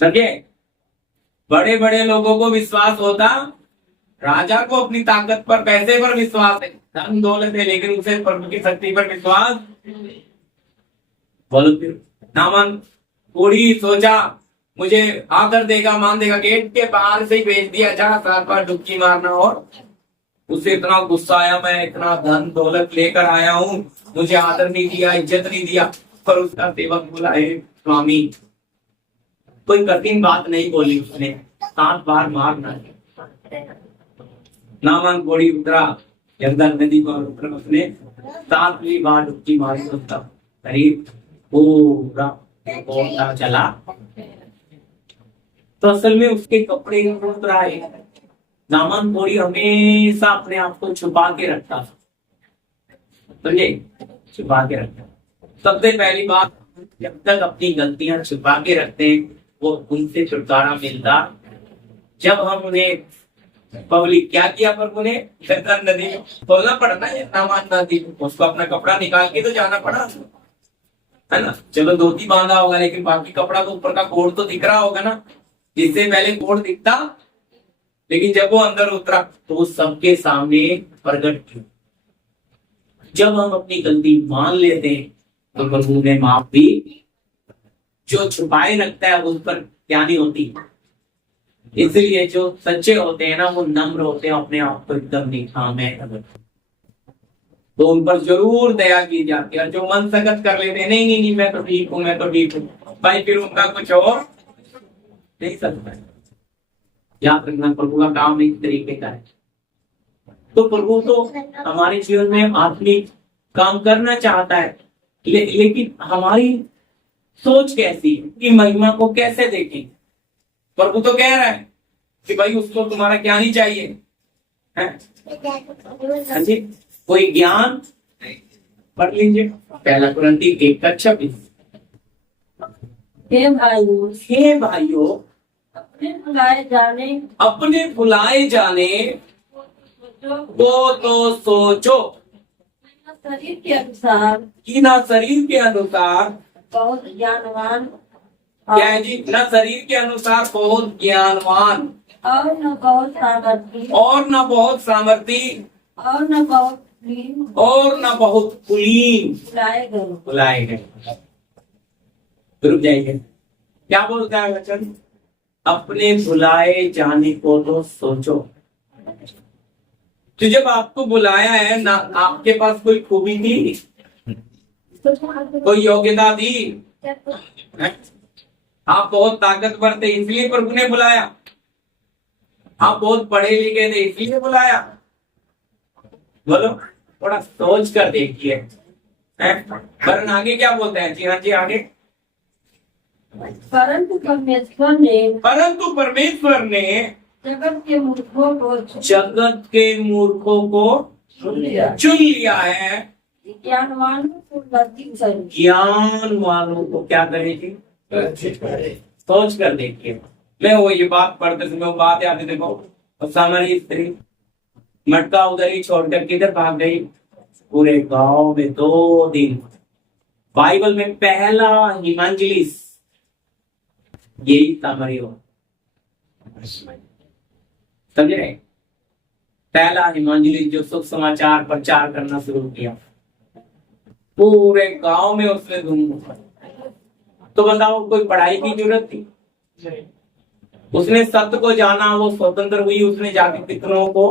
समझे, बड़े बड़े लोगों को विश्वास होता, राजा को अपनी ताकत पर पैसे पर विश्वास है, धन दौलत है, लेकिन उसे प्रभु की शक्ति पर विश्वास। बोलो फिर नामान कोढ़ी सोचा मुझे आकर देगा मान देगा, गेट के बाहर से ही भेज दिया, जहां 7 बार डुबकी मारना। और उसे इतना गुस्सा आया, मैं इतना धन दौलत लेकर आया हूं, मुझे आदर नहीं दिया, इज्जत नहीं दिया। पर उसका सेवक बोला हे स्वामी, कोई कठिन बात नहीं बोली उसने, 7 बार मारना है। नामान कोढ़ी उतरा जंगल नदी को, उसने 7वीं बार डुबकी मारी, उसका शरीर पूरा बोलता चला। तो असल में उसके कपड़े टूट रहा है। नामान कोढ़ी हमेशा अपने आप को छुपा के रखता था, समझे, छुपा के रखता। सबसे पहली बात, जब तक अपनी गलतियां छुपा के रखते हैं वो उनसे छुटकारा मिलता। जब हम उन्हें पब्लिक क्या किया, पर उन्हें गंगा नदी में बोलना पड़ता है, नामान नदी उसको अपना कपड़ा निकाल के तो जाना पड़ा, है ना। चलो धोती बांधा होगा, लेकिन बाकी कपड़ा तो ऊपर का कोट तो दिख रहा होगा ना, जिससे पहले कोट दिखता, लेकिन जब वो अंदर उतरा तो वो सबके सामने प्रकट किया। जब हम अपनी गलती मान लेते हैं तो प्रभु ने माफ भी, जो छुपाए रखता है उस पर क्या नहीं होती। इसलिए जो सच्चे होते हैं ना, वो नम्र होते हैं, अपने आप को एकदम निखामे तो उन पर जरूर दया की जाती है। और जो मन सगत कर लेते हैं, नहीं नहीं नहीं मैं तो ठीक हूँ, मैं तो ठीक हूँ भाई, फिर उनका कुछ और नहीं सकता है। याद रखना, प्रभु का काम इस तरीके का है। तो प्रभु तो हमारे जीवन में आत्मिक काम करना चाहता है, लेकिन हमारी सोच कैसी है कि महिमा को कैसे देखें। प्रभु तो कह रहा है कि भाई उसको तुम्हारा ज्ञान ही चाहिए, हाँ जी, कोई ज्ञान पढ़ लीजिए, 1 कुरिन्ती 1:26। हे भाइयों, हे भाइयों, अपने बुलाए जाने वो तो सोचो शरीर के अनुसार, कि ना शरीर के अनुसार बहुत ज्ञानवान क्या है जी, ना शरीर के अनुसार बहुत ज्ञानवान, और न बहुत सामर्थी, और न बहुत सामर्थी, और न बहुत कुलीन, और न बहुत कुलीन बुलाए गए। रुक जाइए, क्या बोलता है वचन, अपने बुलाए जाने को तो सोचो। तो जब आपको बुलाया है ना, आपके पास कोई खूबी थी, कोई योग्यता थी, आप बहुत ताकतवर थे इसलिए प्रभु ने बुलाया, आप बहुत पढ़े लिखे थे इसलिए बुलाया। बोलो, थोड़ा सोच कर देखिए। वरन आगे क्या बोलते हैं, जी हाँ जी आगे, परंतु परमेश्वर ने जगत के मूर्खों को चुन लिया है, ज्ञानवानों को लज्जित करे। ज्ञान वालों को क्या करेगी, सोच कर देखिए। मैं वो ये बात पढ़ते समय वो बात याद है, देखो सामान्य स्त्री मटका उधर ही छोड़कर किधर भाग गई, पूरे गांव में 2 दिन। बाइबल में पहला इवेंजलिस्ट यही सामरी हो, समझ रहे, पहला इवेंजलिस्ट जो सुख समाचार प्रचार करना शुरू किया, पूरे गांव में उसने धूम। तो बताओ कोई पढ़ाई की जरूरत थी, उसने सत्य को जाना, वो स्वतंत्र हुई, उसने जाके कितनों को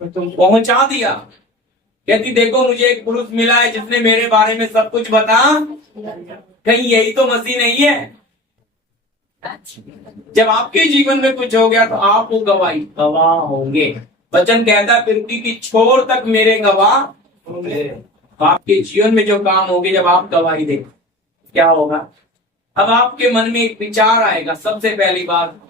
पहुंचा दिया। कहती देखो मुझे एक पुरुष मिला है जिसने मेरे बारे में सब कुछ बता, कहीं यही तो मसीह नहीं है। जब आपके जीवन में कुछ हो गया तो आप वो गवाह होंगे। वचन कहता है पृथ्वी की छोर तक मेरे गवाह होंगे। आपके जीवन में जो काम होंगे जब आप गवाही दें क्या होगा? अब आपके मन में एक विचार आएगा, सबसे पहली बात,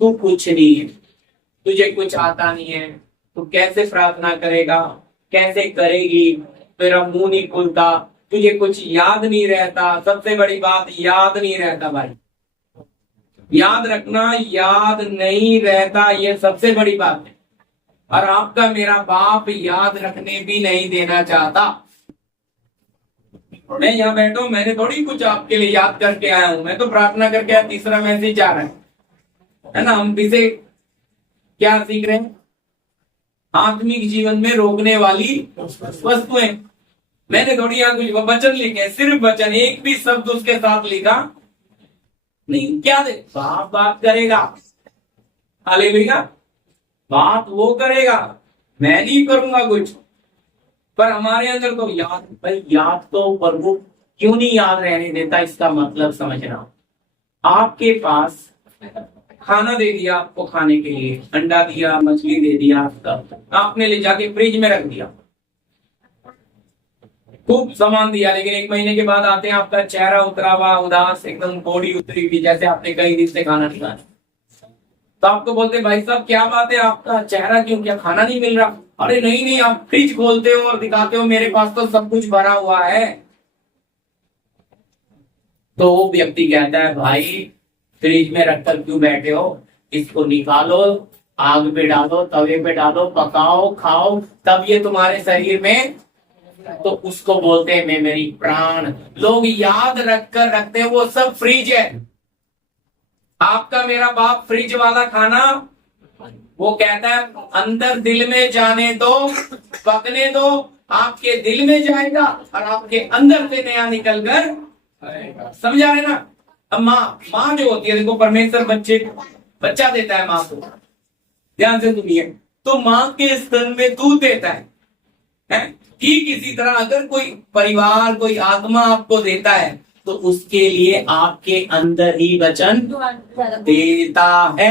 तू कुछ नहीं है, तुझे कुछ आता नहीं है, तू कैसे प्रार्थना करेगा, कैसे करेगी, तेरा मुंह नहीं खुलता, तुझे कुछ याद नहीं रहता। सबसे बड़ी बात, याद नहीं रहता भाई, याद रखना, याद नहीं रहता, ये सबसे बड़ी बात है। और आपका मेरा बाप याद रखने भी नहीं देना चाहता। मैं यहाँ बैठा हूं, मैंने थोड़ी कुछ आपके लिए याद करके आया हूं, मैं तो प्रार्थना करके आया, तीसरा मैसेज आ रहा है ना। हम इसे क्या सीख रहे हैं? आत्मिक जीवन में रोकने वाली वस्तुएं। मैंने थोड़ी यहाँ कुछ वचन लिखे, सिर्फ वचन, एक भी शब्द उसके साथ लिखा नहीं। क्या दे बाप बात करेगा, हालेलुया, बात वो करेगा, मैं नहीं करूंगा कुछ। पर हमारे अंदर तो याद, भाई याद तो प्रभु क्यों नहीं याद रहने देता, इसका मतलब समझना। आपके पास खाना दे दिया आपको खाने के लिए, अंडा दिया, मछली दे दिया, आपने ले जाके फ्रिज में रख दिया, खूब सामान दिया, लेकिन 1 महीने के बाद आते हैं, आपका चेहरा उतरा हुआ, उदास, एकदम बॉडी उतरी हुई, जैसे आपने कई दिन से खाना नहीं खाया। तो आपको बोलते भाई साहब क्या बात है, आपका चेहरा क्यों, क्या खाना नहीं मिल रहा? अरे नहीं नहीं, आप फ्रिज खोलते हो और दिखाते हो मेरे पास तो सब कुछ भरा हुआ है। तो वो व्यक्ति कहता है भाई फ्रिज में रखकर क्यों बैठे हो, इसको निकालो, आग पे डालो, तवे पे डालो, पकाओ, खाओ, तब ये तुम्हारे शरीर में। तो उसको बोलते हैं मेमोरी, प्राण। लोग याद रखकर रखते हैं, वो सब फ्रिज है। आपका मेरा बाप फ्रिज वाला खाना, वो कहता है अंदर दिल में जाने दो, पकने दो, आपके दिल में जाएगा और आपके अंदर से नया निकल कर, समझा है ना। अब माँ जो होती है, देखो परमेश्वर बच्चा देता है माँ को, ध्यान से सुनिए, तो माँ के स्तन में दूध देता है? ठीक इसी तरह अगर कोई परिवार, कोई आत्मा आपको देता है तो उसके लिए आपके अंदर ही वचन देता है।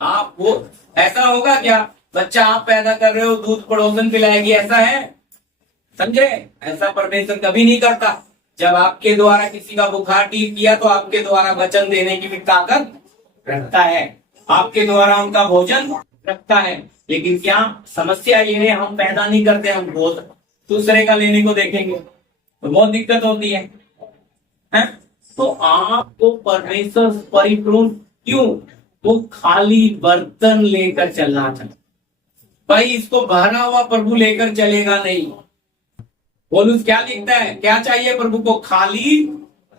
आप वो ऐसा होगा क्या, बच्चा आप पैदा कर रहे हो, दूध पड़ोसन पिलाएगी, ऐसा है? समझे? ऐसा परमेश्वर कभी नहीं करता। जब आपके द्वारा किसी का बुखार ठीक किया तो आपके द्वारा वचन देने की भी ताकत रखता है, आपके द्वारा उनका भोजन रखता है। लेकिन क्या समस्या ये है, हम पैदा नहीं करते, हम बहुत दूसरे का लेने को देखेंगे तो बहुत दिक्कत होती है। तो आपको परमेश्वर परिपूर्ण क्यों, वो खाली बर्तन लेकर चलना चाहिए भाई, इसको भरा हुआ प्रभु लेकर चलेगा नहीं। पौलुस क्या लिखता है, क्या चाहिए प्रभु को? खाली,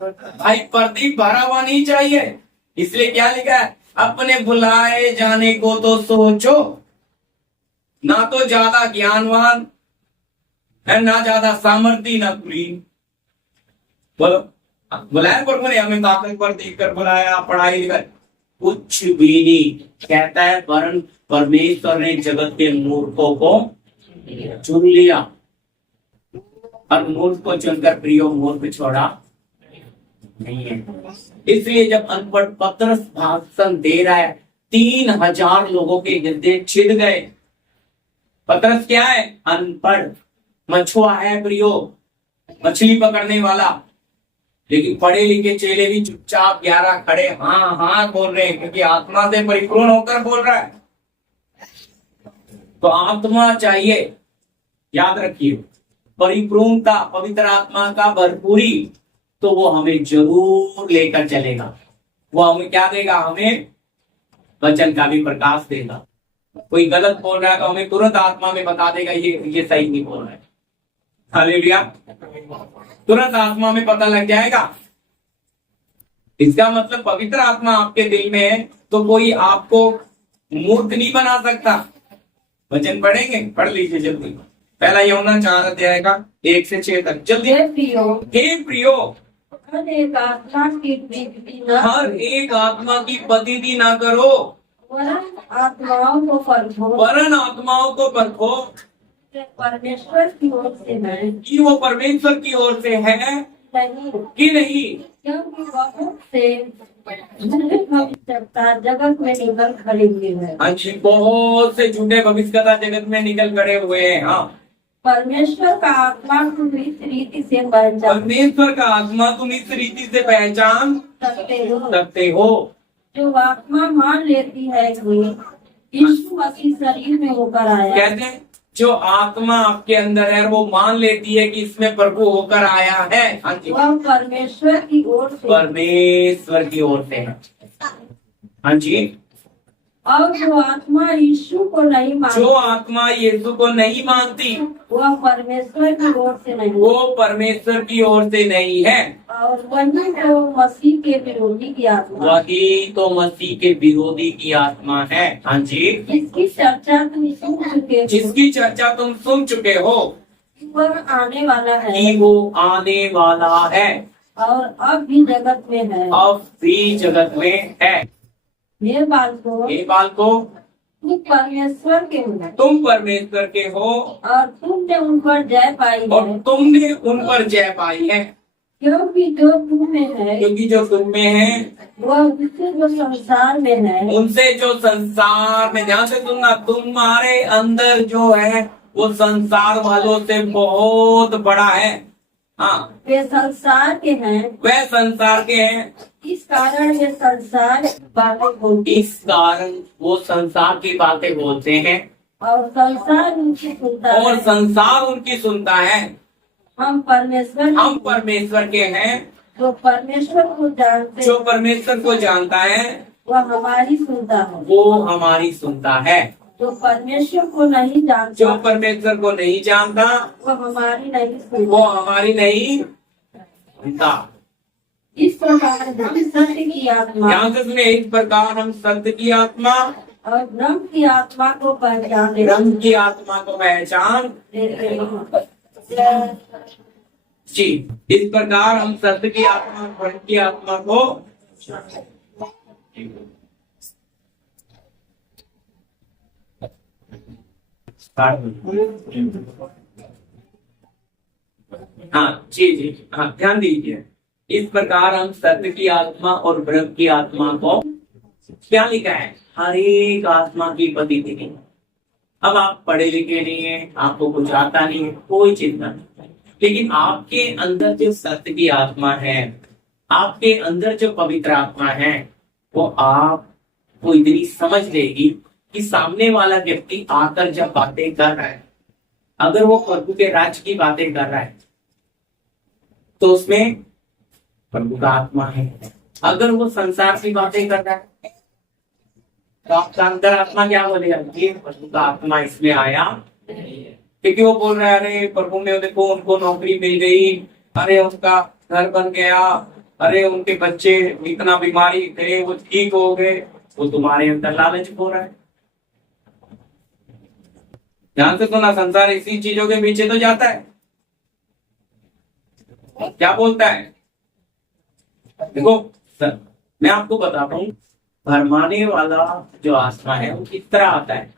भाई प्रदीप भरा हुआ नहीं चाहिए। इसलिए क्या लिखा है, अपने बुलाए जाने को तो सोचो, ना तो ज्यादा ज्ञानवान है, ना ज्यादा सामर्थ्य, ना कुलीन। बोलो, बुलाया प्रभु ने, हमें ताकत पर देखकर बुलाया, पढ़ाई लिखाई कुछ भी नहीं। कहता है वरन परमेश्वर ने जगत के मूर्खों को चुन लिया और मूर्ख को चुनकर प्रियो मूर्ख छोड़ा नहीं है। इसलिए जब अनपढ़ पतरस भाषण दे रहा है, 3000 लोगों के हृदय छिद गए। पतरस क्या है? अनपढ़, मछुआ है प्रियो, मछली पकड़ने वाला। लेकिन पढ़े लिखे चेले भी चुपचाप 11 खड़े हाँ हाँ बोल रहे हैं, क्योंकि आत्मा से परिपूर्ण होकर बोल रहा है। तो आत्मा चाहिए, याद रखिए, परिपूर्णता, पवित्र आत्मा का भरपूरी, तो वो हमें जरूर लेकर चलेगा। वो हमें क्या देगा? हमें वचन का भी प्रकाश देगा। कोई गलत बोल रहा है तो हमें तुरंत आत्मा में बता देगा ये सही नहीं बोल रहा है। हालेलुया, तुरंत आत्मा में पता लग जाएगा। इसका मतलब पवित्र आत्मा आपके दिल में है तो कोई आपको मूर्ख नहीं बना सकता। वचन पढ़ेंगे, पढ़ लीजिए जल्दी। पहला यूहन्ना 4 अध्याय का 1 से 6 तक जल्दी। हे प्रियो, हर एक आत्मा की पतिति ना करो, वरन आत्माओं को परखो परमेश्वर की ओर से है कि वो परमेश्वर की ओर से है नहीं, कि नहीं। क्योंकि बहुत से भविष्यता जगत में निकल खड़े हुए हैं। हाँ जी, बहुत से झूठे भविष्यता जगत में निकल खड़े हुए हैं। हाँ, परमेश्वर का आत्मा तुम इस रीति से पहचान परमेश्वर का आत्मा तुम इस रीति से पहचान सकते हो। जो आत्मा मान लेती है कि यीशु मसीह शरीर में होकर आया, कहते हैं जो आत्मा आपके अंदर है वो मान लेती है कि इसमें प्रभु होकर आया है। हाँ जी, वह परमेश्वर की ओर से परमेश्वर की ओर से है। हाँ जी, और जो आत्मा यीशु को नहीं जो मानती, आत्मा यीशु को नहीं मानती वह परमेश्वर की ओर से नहीं, वो परमेश्वर की ओर से नहीं है। और वही तो मसीह के विरोधी की आत्मा, वही तो मसीह के विरोधी की आत्मा है। हाँ जी, जिसकी चर्चा तुम सुन चुके हो, जिसकी चर्चा तुम सुन चुके हो वह आने वाला है कि वो आने वाला है, और अब भी जगत में है। अब भी जगत में है। हे बालकों, हे बालको, तुम परमेश्वर के हो तुम परमेश्वर के हो और तुमने उन पर जय पाई और है, तुमने उन पर जय पाई है, क्योंकि जो तुम में है क्योंकि जो तुम में है वह उससे जो संसार में है। उनसे जो संसार में, ध्यान से सुनना, तुम्हारे अंदर जो है वो संसार वालों से बहुत बड़ा है। हाँ, वे संसार के हैं, वह संसार के हैं, इस कारण वे संसार की बातें बोलते इस कारण वो संसार की बातें बोलते हैं और संसार उनकी सुनता और है। संसार उनकी सुनता है। हम परमेश्वर हम परमेश्वर के हैं, जो परमेश्वर को जानते जो परमेश्वर को जानता है वह हमारी सुनता है। वो हमारी सुनता है। जो परमेश्वर को नहीं जो जानता परमेश्वर को नहीं जानता वह हमारी नहीं वो सुनता। हमारी नहीं सुनता। इस प्रकार हम सत्य की आत्मा ध्यान से सुने, इस प्रकार हम सत्य की आत्मा और ब्रह्म की आत्मा को पहचान ब्रह्म की आत्मा को पहचान लेते हैं। जी, इस प्रकार हम सत्य की आत्मा और ब्रह्म की आत्मा को हाँ जी जी, हाँ ध्यान दीजिए। इस प्रकार हम सत्य की आत्मा और ब्रह्म की आत्मा को, क्या लिखा है, हर एक आत्मा की प्रतिनिधि। अब आप पढ़े लिखे नहीं है, आपको कुछ आता नहीं है, कोई चिंता नहीं, लेकिन आपके अंदर जो सत्य की आत्मा है, आपके अंदर जो पवित्र आत्मा है, वो आपको इतनी समझ देगी कि सामने वाला व्यक्ति आकर जब बातें कर रहा है, अगर वो प्रभु के राज्य की बातें कर रहा है तो उसमें प्रभु का आत्मा है। अगर वो संसार की बातें कर रहा है तो आपका अंदर आत्मा क्या बोलेगा, ये प्रभु का आत्मा इसमें आया, क्योंकि वो बोल रहा है अरे प्रभु में देखो उनको नौकरी मिल गई, अरे उनका घर बन गया, अरे उनके बच्चे इतना बीमारी थे वो ठीक हो गए। वो तुम्हारे अंदर लालच हो रहा है। ध्यान से सुना, संसार इसी चीजों के पीछे तो जाता है। क्या बोलता है, देखो मैं आपको बताता हूँ, भरमाने वाला जो आत्मा है वो किस तरह आता है।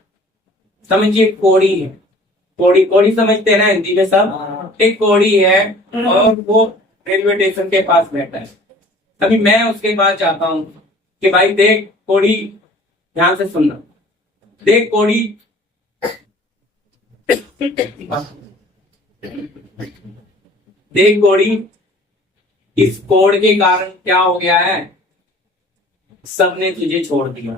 समझिए, कोड़ी है, कोड़ी कोड़ी समझते हैं ना हिंदी में सब। एक कोड़ी है और वो रेलवे स्टेशन के पास बैठा है। अभी मैं उसके पास जाता हूँ कि भाई देख कोड़ी, ध्यान से सुनना, देख कोड़ी, देख कोड़ी, इस कोड़ के कारण क्या हो गया है, सबने तुझे छोड़ दिया,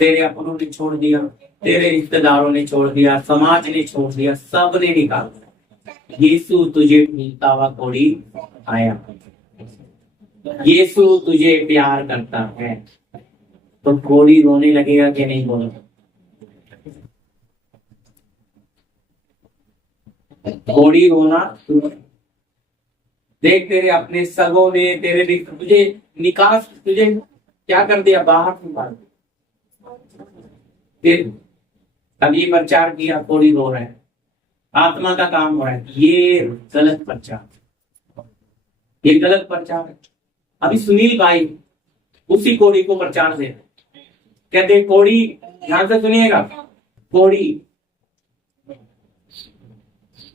तेरे अपनों ने छोड़ दिया, तेरे रिश्तेदारों ने छोड़ दिया, समाज ने छोड़ दिया, सब ने निकाल दिया। यीशु तुझे ढूंढता हुआ कोड़ी आया, यीशु तुझे प्यार करता है, तो कोड़ी रोने लगेगा कि नहीं बोलेगा? कोड़ी रोना, देख तेरे अपने सगों ने तेरे तुझे निकाल, तुझे क्या कर दिया, बाहर निकाल दिया। अब ये प्रचार किया, कोड़ी रो रहा है, आत्मा का काम हो रहा है, ये गलत प्रचार, ये गलत प्रचार है। अभी सुनील भाई उसी कोड़ी को प्रचार दे, कहते कोड़ी, ध्यान से सुनिएगा, कोड़ी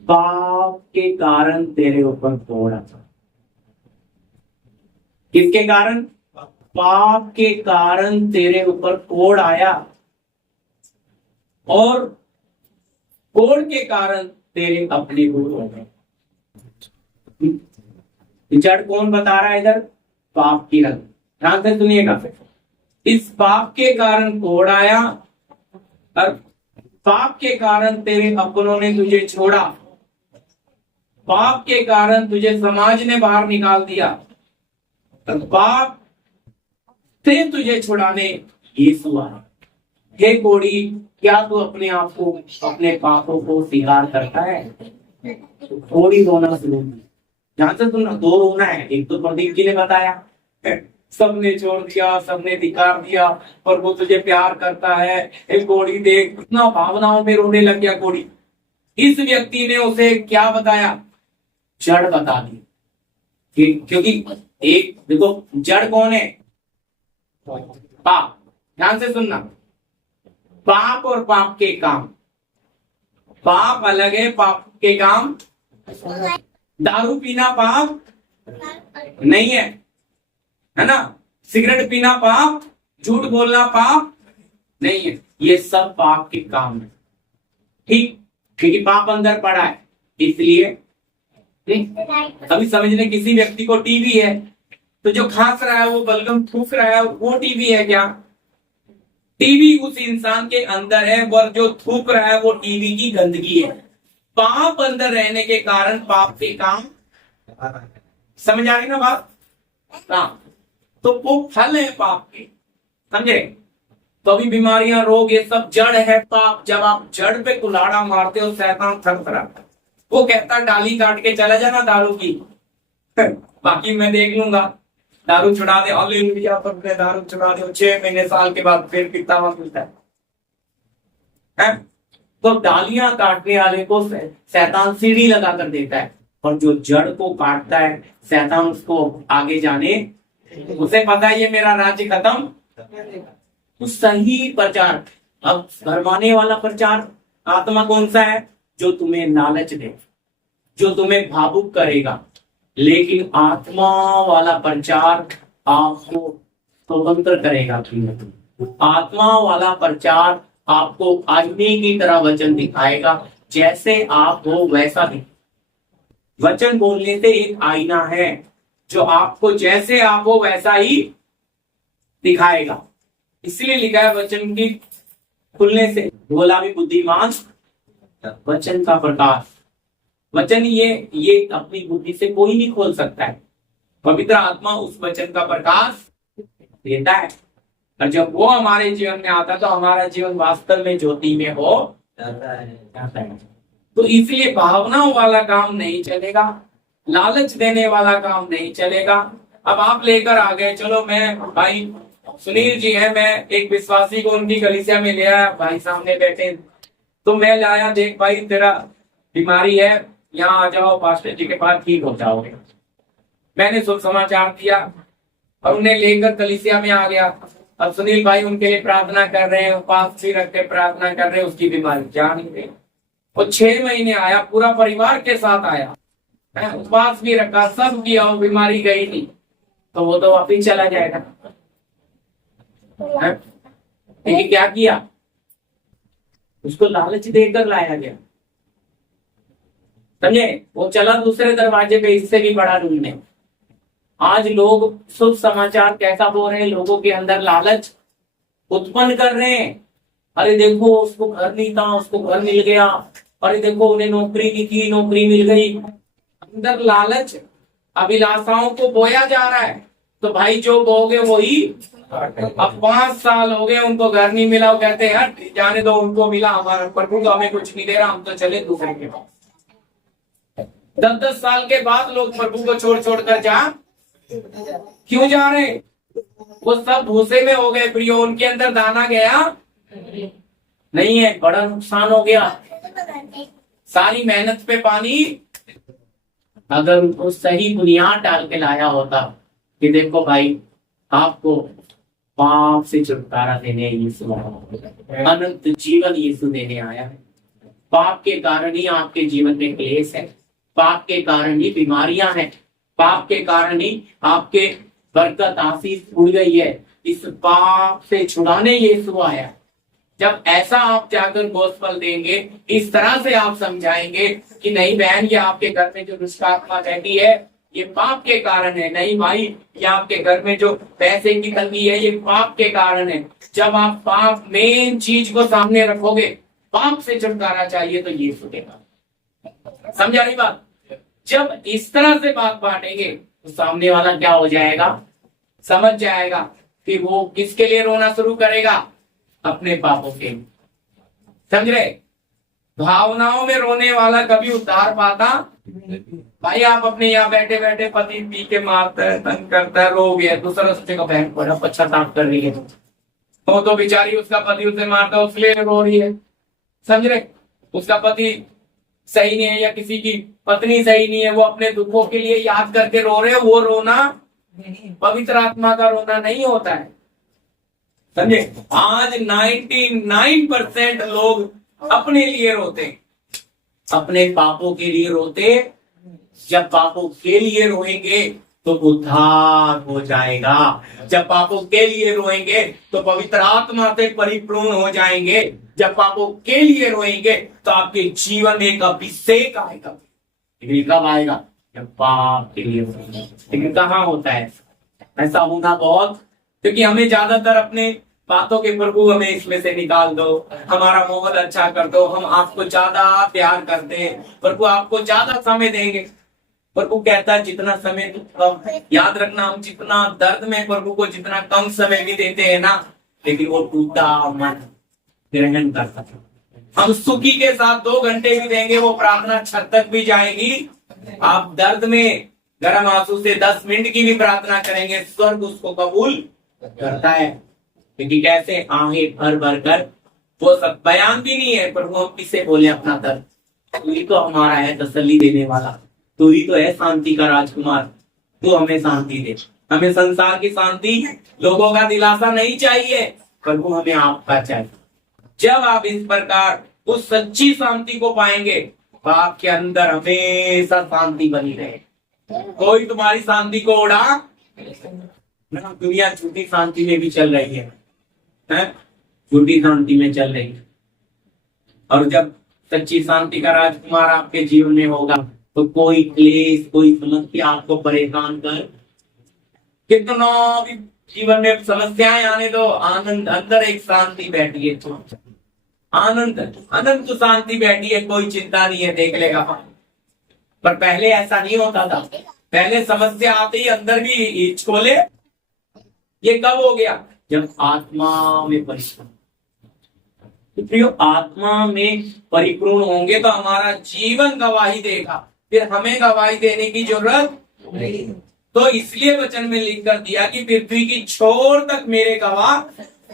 पाप के कारण तेरे ऊपर फोड़ा था, किसके कारण? पाप के कारण तेरे ऊपर कोढ़ आया, और कोढ़ के कारण तेरे अपने गुण हो गए। जड़ कौन बता रहा है इधर? पाप की रंग। ध्यान से सुनिएगा। इस पाप के कारण कोढ़ आया, और पाप के कारण तेरे अपनों ने तुझे छोड़ा, पाप के कारण तुझे समाज ने बाहर निकाल दिया, पाप से तुझे छुड़ाने यीशु आया। हे कोढ़ी, क्या तू अपने आप को, अपने पापों को स्वीकार करता है? तो थोड़ी रोना शुरू। जहां से तुम दो रोना है, एक तो प्रदीप जी ने बताया, सबने छोड़ दिया, सबने धिकार दिया, और वो तुझे प्यार करता है। एक कोढ़ी देख, कितना भावनाओं में रोने लग गया कोढ़ी। इस व्यक्ति ने उसे क्या बताया? जड़ बता दी। क्योंकि एक देखो, जड़ कौन है? पाप। ध्यान से सुनना, पाप और पाप के काम। पाप अलग है, पाप के काम। दारू पीना पाप नहीं है, है ना? सिगरेट पीना पाप, झूठ बोलना पाप नहीं है। ये सब पाप के काम है, ठीक? क्योंकि पाप अंदर पड़ा है, इसलिए। अभी समझने, किसी व्यक्ति को टीबी है, तो जो खांस रहा है, वो बलगम थूक रहा है, वो टीबी है क्या? टीबी उस इंसान के अंदर है, और जो थूक रहा है वो टीबी की गंदगी है। पाप अंदर रहने के कारण पाप के काम। समझ आ रही ना बात? हाँ, तो वो फल है पाप के, समझे? तो अभी बीमारियां, रोग, ये सब जड़ है पाप। जब आप जड़ पे कुल्हाड़ा मारते हो, शैतान थरथराता है। वो कहता डाली काट के चला जाना दारू की, बाकी मैं देख लूंगा। दारू छुड़ा दे, हालेलुया, पर दारू छुड़ा दे, 6 महीने साल के बाद फिर पीता हुआ मिलता है। तो डालियां काटने वाले को शैतान सीढ़ी लगा कर देता है, और जो जड़ को काटता है शैतान, उसको आगे जाने, उसे पता है ये मेरा राज्य खत्म। तो सही प्रचार, अब भरमाने वाला प्रचार आत्मा कौन सा है? जो तुम्हें लालच दे, जो तुम्हें भावुक करेगा। लेकिन आत्मा वाला प्रचार आपको स्वतंत्र करेगा। आत्मा वाला प्रचार आपको आईने की तरह वचन दिखाएगा, जैसे आप हो वैसा भी। वचन बोलने से एक आईना है, जो आपको जैसे आप हो वैसा ही दिखाएगा। इसलिए लिखा है, वचन की खुलने से बोला भी बुद्धिमान वचन का प्रकाश। वचन ये अपनी बुद्धि से कोई नहीं खोल सकता है, पवित्र आत्मा उस वचन का प्रकाश देता है। और जब वो हमारे जीवन में आता है, तो हमारा जीवन वास्तव में ज्योति में हो जाता है। तो इसलिए भावनाओं वाला काम नहीं चलेगा, लालच देने वाला काम नहीं चलेगा। अब आप लेकर आ गए, चलो मैं, भाई सुनील जी है, मैं एक विश्वासी को उनकी कलीसिया में ले आया, भाई सामने बैठे, तो मैं लाया, देख भाई तेरा बीमारी है, यहाँ आ जाओ, पास्टर जी के पास ठीक हो जाओगे। मैंने शुभ समाचार दिया और उन्हें लेकर कलीसिया में आ गया। अब सुनील भाई उनके लिए प्रार्थना कर रहे हैं, उपवास भी रख के प्रार्थना कर रहे हैं, उसकी बीमारी जा नहीं रही। वो 6 महीने आया, पूरा परिवार के साथ आया, उपवास भी रखा, सब किया, वो बीमारी गई नहीं। तो वो तो वापिस चला जाएगा। लेकिन क्या किया? उसको लालच देकर लाया गया, समझे? वो चला दूसरे दरवाजे पे, इससे भी बड़ा ढूंढने। आज लोग शुभ समाचार कैसा बोल रहे हैं, लोगों के अंदर लालच उत्पन्न कर रहे हैं। अरे देखो, उसको घर नहीं था, उसको घर मिल गया। अरे देखो, उन्हें नौकरी नहीं थी, नौकरी मिल गई। अंदर लालच, अभिलाषाओं को बोया जा रहा है। तो भाई जो बोगे वही। अब 5 साल हो गए, उनको घर नहीं मिला, वो कहते हैं यार जाने दो, उनको मिला, हमारा प्रभु तो हमें कुछ नहीं दे रहा, हम तो चले दूसरे के पास। 10-10 साल के बाद लोग प्रभु को छोड़ छोड़ कर क्यों जा रहे? वो सब भूसे में हो गए प्रियो, उनके अंदर दाना गया नहीं है, बड़ा नुकसान हो गया। सारी मेहनत पे पानी। अगर उनको सही बुनियाद डाल के लाया होता कि देखो भाई, आपको पाप से छुटकारा देने यीशु अनंत जीवन यीशु देने आया है। पाप के कारण ही आपके जीवन में क्लेश है, पाप के कारण ही बीमारियां हैं, पाप के कारण ही आपके बरकत आशीष उड़ गई है। इस पाप से छुड़ाने यीशु आया। जब ऐसा आप जाकर गोस्पल देंगे, इस तरह से आप समझाएंगे कि नहीं बहन, ये आपके घर में जो दुष्ट आत्मा रहती है ये पाप के कारण है। नहीं भाई, ये आपके घर में जो पैसे की तंगी है ये पाप के कारण है। जब आप पाप मेन चीज को सामने रखोगे, पाप से छुटकारा चाहिए तो ये सुनेगा। समझा रही बात? जब इस तरह से बात बांटेंगे तो सामने वाला क्या हो जाएगा, समझ जाएगा कि वो किसके लिए रोना शुरू करेगा, अपने पापों के। समझ रहे? भावनाओं में रोने वाला कभी उद्धार पाता भाई। आप अपने यहाँ बैठे बैठे पति पी के मारता है, तंग करता है, रो गया, दूसरा सोचेगा बहन बड़ा पश्चाताप कर रही है, तो बेचारी उसका पति उसे मारता है उसके लिए रो रही है। समझ रहे? उसका पति सही नहीं है या किसी की पत्नी सही नहीं है, वो अपने दुखों के लिए याद करके रो रहे, वो रोना पवित्र आत्मा का रोना नहीं होता है। समझे? आज 99% लोग अपने लिए रोते, अपने पापों के लिए रोते। जब पापों के लिए रोएंगे तो उद्धार हो जाएगा। जब पापों के लिए रोएंगे तो पवित्र आत्मा से परिपूर्ण हो जाएंगे। जब पापों के लिए रोएंगे तो आपके जीवन में एक अभिषेक आएगा। लेकिन कब आएगा? जब पाप के लिए रोएंगे। लेकिन कहाँ होता है ऐसा होना? बहुत, क्योंकि हमें ज्यादातर अपने बातों के प्रभु हमें इसमें से निकाल दो, हमारा मोहब्बत अच्छा कर दो, हम आपको ज्यादा प्यार करते हैं, प्रभु आपको ज्यादा समय देंगे। प्रभु कहता है जितना समय कम, याद रखना, हम जितना दर्द में प्रभु को जितना कम समय भी देते हैं ना, लेकिन वो टूटा मन ग्रहण करता है। हम सुखी के साथ 2 घंटे भी देंगे, वो प्रार्थना छत तक भी जाएगी। आप दर्द में गर्म आंसू से 10 मिनट की भी प्रार्थना करेंगे, स्वर्ग उसको कबूल करता है। क्योंकि कैसे आहें भर भर कर, वो सब बयान भी नहीं है, पर वो किसे बोले अपना दर्द। तू ही तो हमारा है तसल्ली देने वाला, तू ही तो है शांति का राजकुमार, तू हमें शांति दे। हमें संसार की शांति, लोगों का दिलासा नहीं चाहिए, पर वो हमें आपका चाहिए। जब आप इस प्रकार उस सच्ची शांति को पाएंगे तो आपके अंदर हमेशा शांति बनी रहे। कोई तुम्हारी शांति को उड़ा, दुनिया झूठी शांति में भी चल रही है, झूठी शांति में चल रही है। और जब सच्ची शांति का राजकुमार आपके जीवन में होगा तो कोई क्लेश, कोई समस्या आपको परेशान कर, कितना भी जीवन में समस्याएं आने दो, आनंद अंदर एक शांति बैठी है, आनंद अनंत शांति बैठी है, कोई चिंता नहीं है, देख लेगा। पर पहले ऐसा नहीं होता था। पहले समस्या आते ही अंदर भी हिचकोले। ये कब हो गया? जब आत्मा में परिपूर्ण, आत्मा में परिपूर्ण होंगे तो हमारा जीवन गवाही देगा, फिर हमें गवाही देने की जरूरत नहीं। तो इसलिए वचन में लिख कर दिया कि पृथ्वी की छोर तक मेरे गवाह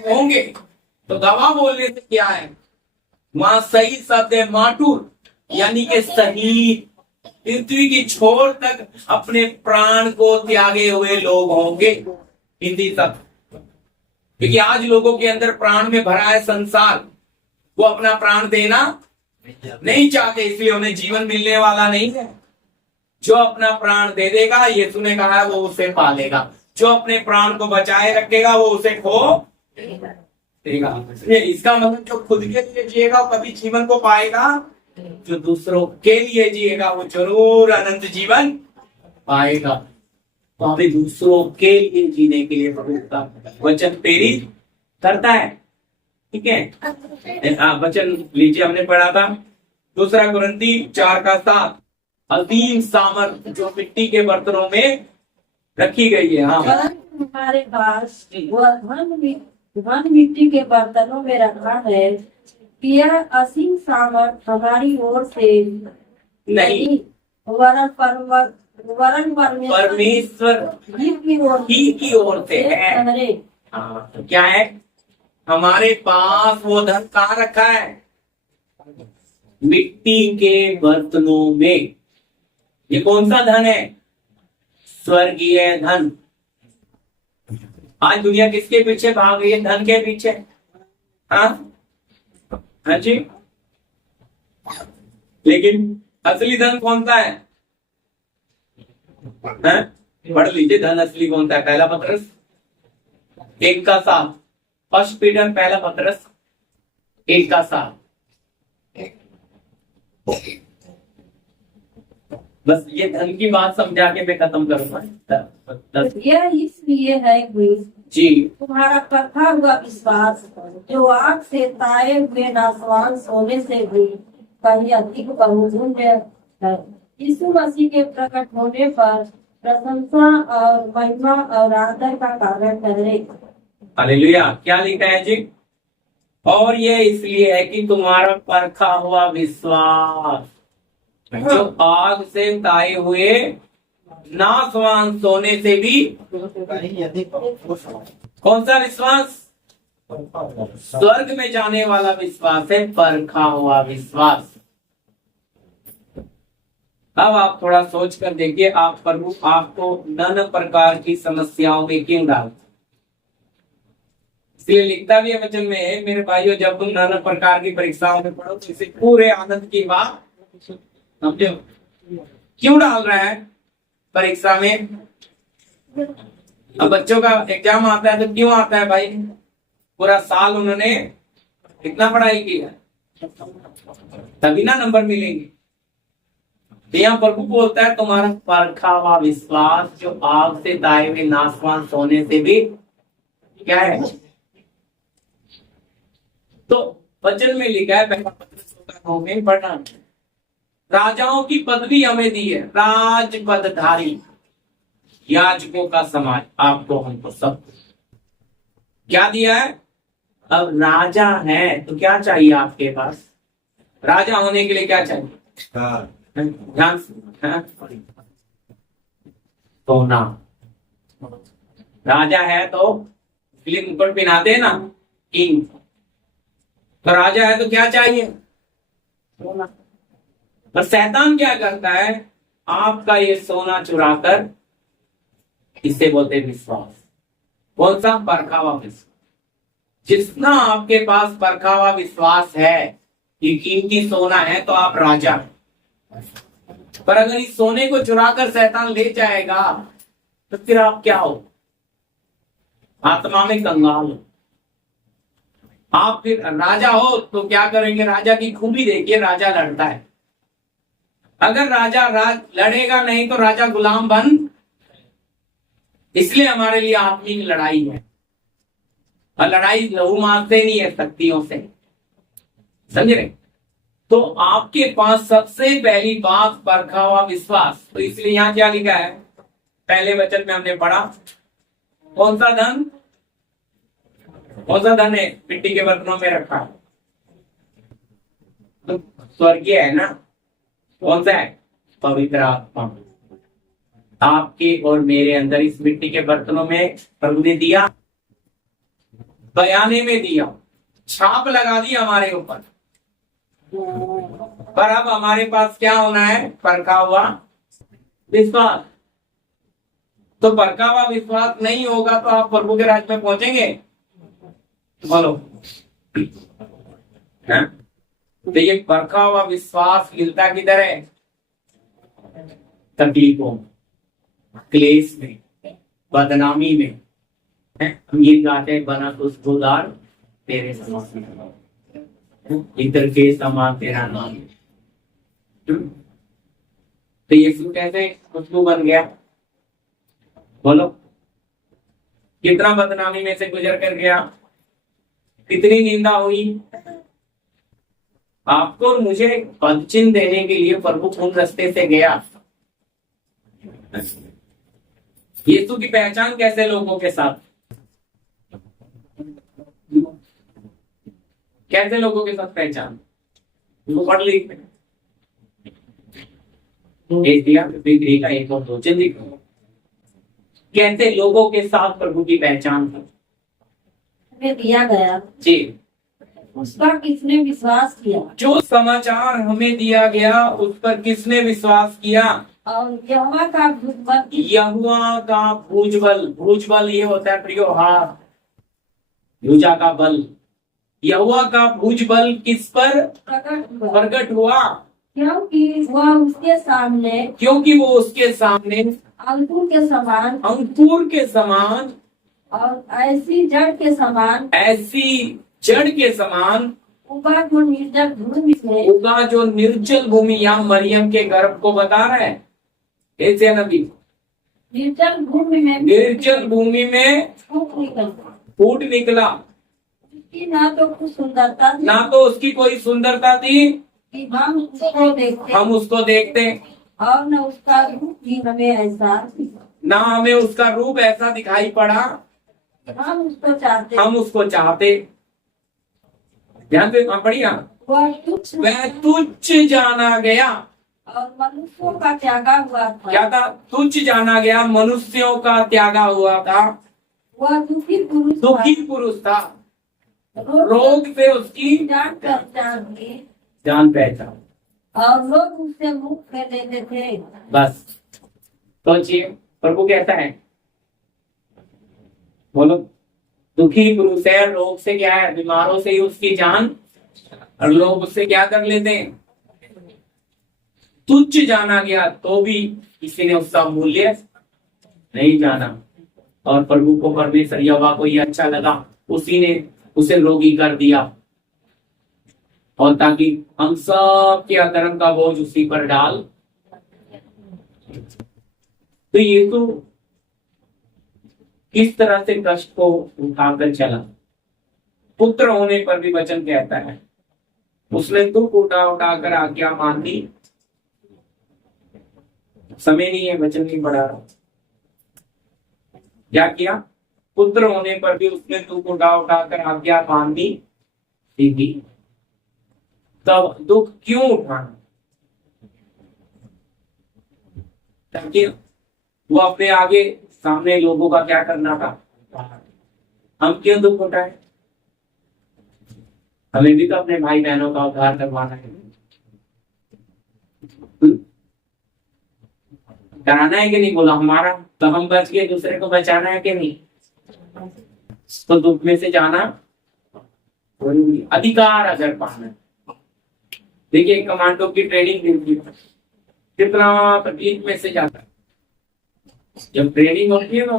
होंगे। तो गवाह बोलने से क्या है? वहां सही शब्द है माटूर, यानी कि सही। पृथ्वी की छोर तक अपने प्राण को त्यागे हुए लोग होंगे, हिंदी तक। क्योंकि आज लोगों के अंदर प्राण में भरा है संसार, वो अपना प्राण देना नहीं चाहते, इसलिए उन्हें जीवन मिलने वाला नहीं है। जो अपना प्राण दे देगा, यीशु ने कहा है, वो उसे पालेगा। जो अपने प्राण को बचाए रखेगा वो उसे खो देगा। इसका मतलब जो खुद के लिए जिएगा कभी जीवन को पाएगा, जो दूसरों के लिए जिएगा वो जरूर अनंत जीवन पाएगा। तो हमें दूसरों के लिए जीने के लिए प्रभु का वचन प्रेरित करता है। ठीक है, वचन लीजिए, हमने पढ़ा था 2 कुरिन्ती 4:7, असीम सामर्थ जो मिट्टी के बर्तनों में रखी गई है। हाँ, हमारे पास धन मिट्टी के बर्तनों में रखा है, यह असीम सामर्थ हमारी ओर से नहीं, वरन परमेश्वर ही की ओर से है। तो क्या है? हमारे पास वो धन कहाँ रखा है? मिट्टी के बर्तनों में। ये कौन सा धन है? स्वर्गीय धन। आज दुनिया किसके पीछे भाग रही है? धन के पीछे। हाँ जी, लेकिन असली धन कौन सा है? पढ़ लीजिए धन असली कौन था। पहला पत्रस 1:7, फर्स्ट पीटर पहला पत्रस 1:7। बस ये धन की बात समझा के मैं खत्म करूंगा। यह इसलिए है कि जी तुम्हारा परखा हुआ विश्वास जो आग से ताए हुए नासवान सोने से भी कहीं अधिक बहुमूल्य है, यीशु मसीह के प्रकट होने पर प्रशंसा और महिमा और आदर का कारण ठहरे। हालेलुया। क्या लिखा है जी? और ये इसलिए है कि तुम्हारा परखा हुआ विश्वास जो आग से ताए हुए नासवान सोने से भी कौन सा विश्वास? स्वर्ग में जाने वाला विश्वास है परखा हुआ विश्वास। अब आप थोड़ा सोच कर देखिए, आप प्रभु आपको नाना प्रकार की समस्याओं में क्यों डालते? इसलिए लिखता भी है वचन में, मेरे भाइयों जब तुम नाना प्रकार की परीक्षाओं में पढ़ो तो इसे पूरे आनंद की बात समझो। क्यों डाल रहा है परीक्षा में? अब बच्चों का एग्जाम आता है तो क्यों आता है भाई? पूरा साल उन्होंने कितना पढ़ाई की है, तभी ना नंबर मिलेंगे। तो यहाँ प्रभु बोलता है तुम्हारा परखा हुआ विश्वास जो आग से ताए हुए नासवान सोने से भी क्या है? तो वचन में लिखा है पहला पत्रस में पढ़ना, राजाओं की पदवी हमें दी है, राज पदधारी याजकों का समाज आपको हमको सब क्या दिया है? अब राजा है तो क्या चाहिए आपके पास? राजा होने के लिए क्या चाहिए? ध्यान से, सोना। राजा है तो फिल्म मुकुट पहनाते हैं ना, किंग। तो राजा है तो क्या चाहिए? सोना। पर शैतान क्या करता है? आपका ये सोना चुराकर, इसे बोलते हैं विश्वास। कौन सा? परखा हुआ विश्वास। जितना आपके पास परखा हुआ विश्वास है, ये कीमती सोना है, तो आप राजा हैं। पर अगर इस सोने को चुराकर शैतान ले जाएगा तो फिर आप क्या हो? आत्मा में कंगाल हो। आप फिर राजा हो तो क्या करेंगे? राजा की खूबी देखिए, राजा लड़ता है। अगर राजा लड़ेगा नहीं तो राजा गुलाम बन। इसलिए हमारे लिए आत्मिक लड़ाई है, और लड़ाई लहू मांस से नहीं है, शक्तियों से। समझ रहे? तो आपके पास सबसे पहली बात परखा हुआ विश्वास। तो इसलिए यहां क्या लिखा है? पहले वचन में हमने पढ़ा, कौन सा धन? कौन सा धन है मिट्टी के बर्तनों में रखा? तो स्वर्गीय है ना। कौन सा है? पवित्र आत्मा। आपके और मेरे अंदर इस मिट्टी के बर्तनों में प्रभु ने दिया, बयाने में दिया, छाप लगा दी हमारे ऊपर। पर अब हमारे पास क्या होना है? परखा हुआ विश्वास। तो परखा हुआ विश्वास नहीं होगा तो आप प्रभु के राज्य में पहुंचेंगे? बोलो। तो ये परखा हुआ विश्वास मिलता किधर है? तकलीफों, क्लेश में, बदनामी में। हम ये गाते हैं, बना खुशबूदार तेरे समान, इधर के समान तेरा नाम। तो यीशु कैसे खुशबू बन गया? बोलो। कितना बदनामी में से गुजर कर गया, कितनी निंदा हुई। आपको और मुझे पदचिन्ह देने के लिए प्रभु कौन रास्ते से गया? यीशु की पहचान कैसे लोगों के साथ, कैसे लोगों के साथ पहचान? पढ़ ली एक और दो कैसे लोगों के साथ प्रभु की पहचान हमें दिया गया जी। उस पर किसने विश्वास किया? जो समाचार हमें दिया गया उस पर किसने विश्वास किया? और यहोवा का भुजबल, यहोवा का भुजबल। भुजबल ये होता है प्रियो हार, भुजा का बल। यहोवा का भुजबल किस पर प्रकट हुआ? क्योंकि वह उसके सामने क्योंकि वो उसके सामने अंकुर के समान अंकुर के समान, और ऐसी जड़ के समान ऐसी जड़ के समान उगा जो निर्जल भूमि में उगा जो निर्जल भूमि। यहाँ मरियम के गर्भ को बता रहे हैं ऐसे नबी, निर्जल भूमि में निर्जल भूमि में फूट निकला, फूट निकला। उसकी ना तो कुछ सुंदरता थी, ना तो उसकी कोई सुंदरता थी कि हम उसको देखते हम उसको देखते, और न उसका रूप भी हमें ऐसा ना हमें उसका रूप ऐसा दिखाई पड़ा हम उसको चाहते। हम उसको चाहते। ध्यान से पढ़िया, वह तुच्छ वह तुच्छ जाना गया। और मनुष्यों का त्यागा हुआ था। क्या था? तुच्छ जाना गया, मनुष्यों का त्यागा हुआ था। वह दुखी पुरुष था, दुखी पुरुष था, रोग रोग से उसकी जान पहचान की, जान पहचान। और लोग उससे मुंह फेर लेते थे। बस सोचिए, प्रभु कहता है, बोलो, दुखी पुरुष है, रोग से क्या है, बीमारों से ही उसकी जान, और लोग उससे क्या कर लेते हैं, तुच्छ जाना गया, तो भी किसी ने उसका मूल्य नहीं जाना। और प्रभु को, परमेश्वर यहोवा को ये अच्छा लगा, उसी ने उसे रोगी कर दिया, और ताकि हम सब के अधर्म का बोझ उसी पर डाल। तो ये तो किस तरह से कष्ट को उठाकर चला। पुत्र होने पर भी वचन कहता है उसने दुख उठा उठाकर आज्ञा मान ली। समय नहीं है, वचन नहीं पढ़ा रहा। क्या किया? पुत्र होने पर भी उसने दुख उठा उठाकर आज्ञा मान ली। सीधी तब दुख क्यों उठाना? ताकि वो अपने आगे सामने लोगों का क्या करना था। हम क्यों दुख उठाए? हमें भी तो अपने भाई बहनों का उद्धार करवाना है, कराना है कि नहीं? बोला हमारा तो हम बच गए, दूसरे को बचाना है कि नहीं? तो दुख में से जाना अधिकार अगर पाना है। देखिए, कमांडो की ट्रेनिंग मिलती है, कितना तकलीफ में से जाता है। जब ट्रेनिंग होती है ना,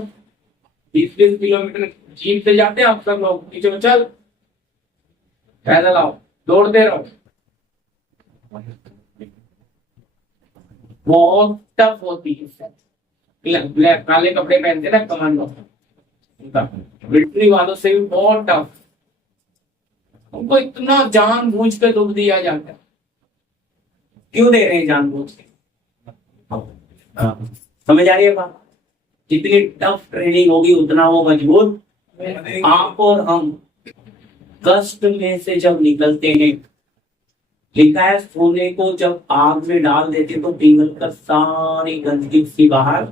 20-20 किलोमीटर जीप से जाते हैं आप सब लोग, पीछे में चल, पैदल आओ, दौड़ते रहो। बहुत टफ होती है। ब्लैक काले कपड़े पहनते ना कमांडो, मिलिट्री वालों से भी बहुत टफ। उनको इतना जानबूझ के दुख दिया जाता है। क्यों दे रहे हैं जानबूझ के? समझ आ रही है बात? जितनी टफ ट्रेनिंग होगी उतना वो मजबूत। आप और हम कष्ट में से जब निकलते हैं, लिखा है सोने को जब आग में डाल देते तो पिघल कर सारी गंदगी उसकी बाहर।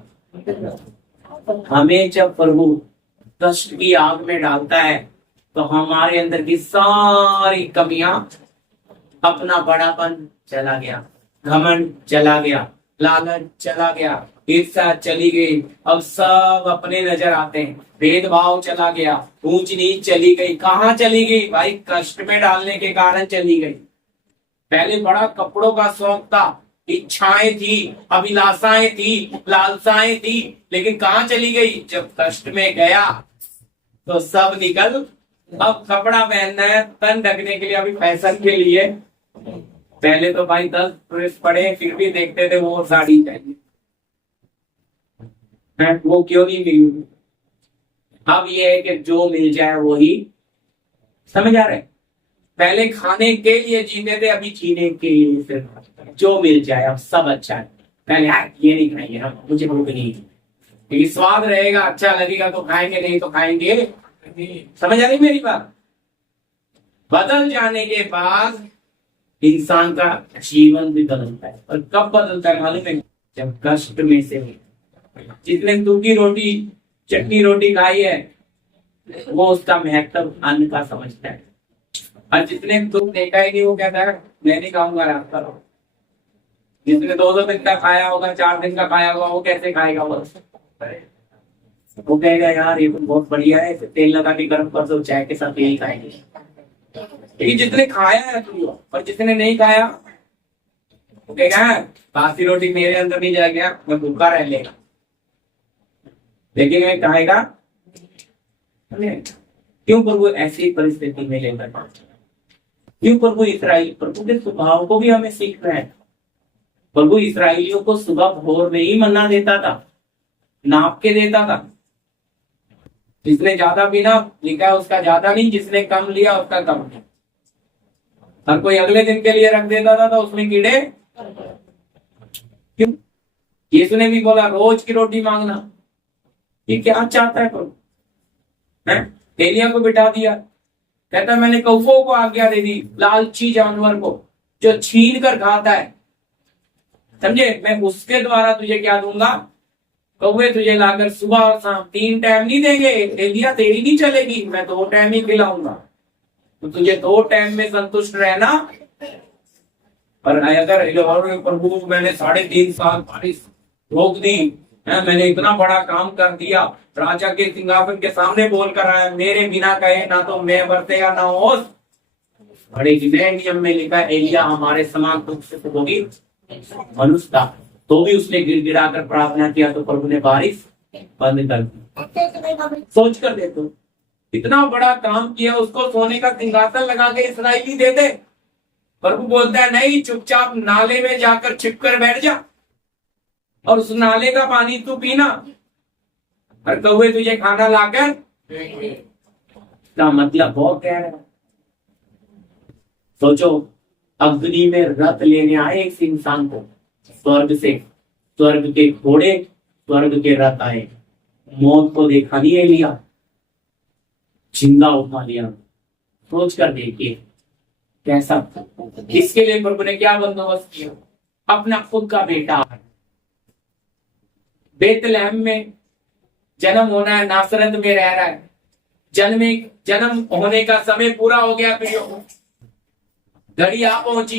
हमें जब प्रभु कष्ट की आग में डालता है तो हमारे अंदर की सारी कमियां, अपना बड़ापन चला गया, घमंड चला गया, लालच चला गया, ईर्ष्या चली गई। अब सब अपने नजर आते हैं, भेदभाव चला गया, ऊंच नीच चली गई। कहाँ चली गई भाई? कष्ट में डालने के कारण चली गई। पहले बड़ा कपड़ों का शौक था, इच्छाएं थी, अभिलाषाएं थी, लालसाएं थी, लेकिन कहाँ चली गई? जब कष्ट में गया तो सब निकल। अब कपड़ा पहनना है तन ढकने के लिए, अभी फैशन के लिए। पहले तो भाई 10 ड्रेस पड़े फिर भी देखते थे वो साड़ी चाहिए, वो क्यों नहीं मिली। अब ये है कि जो मिल जाए वो ही। समझ आ रहे? पहले खाने के लिए जीते थे, अभी जीने के लिए सिर्फ जो मिल जाए। अब सब अच्छा है। पहले ये नहीं खाएंगे हम, मुझे भूख नहीं, लेकिन स्वाद रहेगा, अच्छा लगेगा तो खाएंगे, नहीं तो खाएंगे। समझ आ रही मेरी बात? बदल जाने के बाद इंसान का जीवन भी बदलता है। और कब बदलता है मालूम है? जब कष्ट में से। जितने सूखी रोटी चटनी रोटी खाई है वो उसका महत्व अन्न का समझता है, और जितने दुख देखा ही नहीं वो कहता है मैं नहीं खाऊंगा, रात करो। जिसने 2 दिन का खाया होगा, 4 दिन का खाया होगा, वो कैसे खाएगा? वो कहेगा यार ये तो बहुत बढ़िया है, तेल लगा के गर्म कर दो, चाय के साथ यही खाएंगे। लेकिन जितने खाया है तुम, और जितने नहीं खाया वो कहेगा बासी रोटी मेरे अंदर नहीं जाएगा, मैं भूखा रह लेगा। लेकिन वे कहेगा क्यों प्रभु ऐसी परिस्थिति में लेकर पहुंचे? क्यों प्रभु इस्राएल प्रभु के स्वभाव को भी हमें सीखना है। प्रभु इस्राएलियों को सुबह भोर में ही मन्ना देता था, नाप के देता था। जिसने ज्यादा पीना लिखा उसका ज्यादा नहीं, जिसने कम लिया उसका कम नहीं। हर कोई अगले दिन के लिए रख देता था तो उसमें कीड़े क्यों? यीशु ने भी बोला रोज की रोटी मांगना। ये क्या चाहता है प्रभु? एलिया को बिठा दिया, कहता मैंने कौवों को आज्ञा दे दी, लालची जानवर को जो छीन कर खाता है, समझे, मैं उसके द्वारा तुझे क्या दूंगा? कौवे तुझे लाकर सुबह और शाम 3 टाइम नहीं देंगे। एलिया तेरी नहीं चलेगी, मैं 2 टाइम ही खिलाऊंगा। तो तुझे 2 टाइम में संतुष्ट रहना। पर अगर और प्रभु मैंने 3.5 साल बारिश रोक दी, मैंने इतना बड़ा काम कर दिया, राजा के सिंहासन के सामने बोल कर आया, मेरे बिना कहे ना तो मैं बरतेगा ना ओस। बड़े नए नियम में लिखा एलिया हमारे समान दुख से भोगी मनुष्य था, तो भी उसने गिड़गिड़ा कर प्रार्थना किया तो प्रभु ने बारिश बंद कर दी। सोच कर देखो, इतना बड़ा काम किया, उसको सोने का सिंहासन लगा के इस्राएली दे दे। प्रभु बोलता है नहीं, चुपचाप नाले में जाकर छिप कर बैठ जा और उस नाले का पानी तू पीना, और कौवे तुझे खाना लाकर। इसका मतलब बहुत कह रहा है। सोचो, अग्नि में रथ लेने आए एक इंसान को, स्वर्ग से, स्वर्ग के घोड़े, स्वर्ग के रथ आए, मौत को देखा नहीं एलिया, जिंदा उठा लिया। सोच कर देखिए कैसा। इसके लिए प्रभु ने क्या बंदोबस्त किया? अपना खुद का बेटा बेतलहम में जन्म होना है, नासरत में रह रहा है, जन्म होने का समय पूरा हो गया, प्रियो घड़ी आ पहुंची।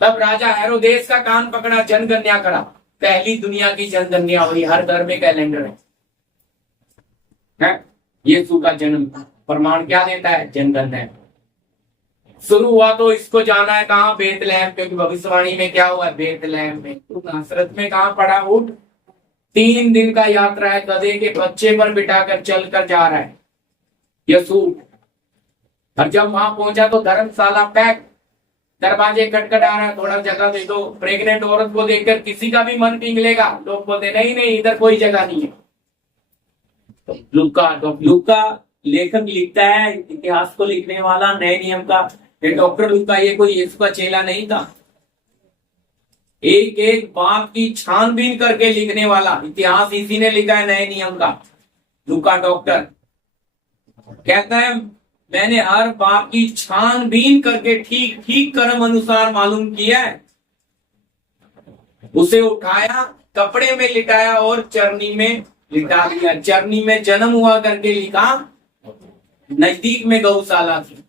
तब राजा हेरोदेस का कान पकड़ा, जनगणना करा। पहली दुनिया की जनगणना हुई, हर घर में कैलेंडर है। यीशु का जन्म प्रमाण क्या देता है? जनगणना शुरू हुआ तो इसको जाना है कहाँ? बेतलहम, क्योंकि भविष्यवाणी में क्या हुआ? बेतलहम में। तो नासरत में कहाँ पड़ा? उठ, 3 दिन का यात्रा है, गधे के बच्चे पर बिठाकर चल कर जा रहा है यीशु। और जब वहां पहुंचा तो धर्मशाला पैक, दरवाजे खटखटा रहा है, थोड़ा जगह दे दो। प्रेग्नेंट औरत को देखकर किसी का भी मन पिघलेगा। लोग बोलते नहीं नहीं, इधर कोई जगह नहीं है। तो लूका लेखक लिखता है, इतिहास को लिखने वाला, नए नियम का डॉक्टर लूका, ये कोई यीशु का चेला नहीं था। एक एक बात की छानबीन करके लिखने वाला, इतिहास इसी ने लिखा है नए नियम का। लूका डॉक्टर कहता है मैंने हर बात की छानबीन करके ठीक ठीक कर्म अनुसार मालूम किया है। उसे उठाया, कपड़े में लिटाया और चरनी में लिटा दिया। चरनी में जन्म हुआ करके लिखा, नजदीक में गौशाला थी,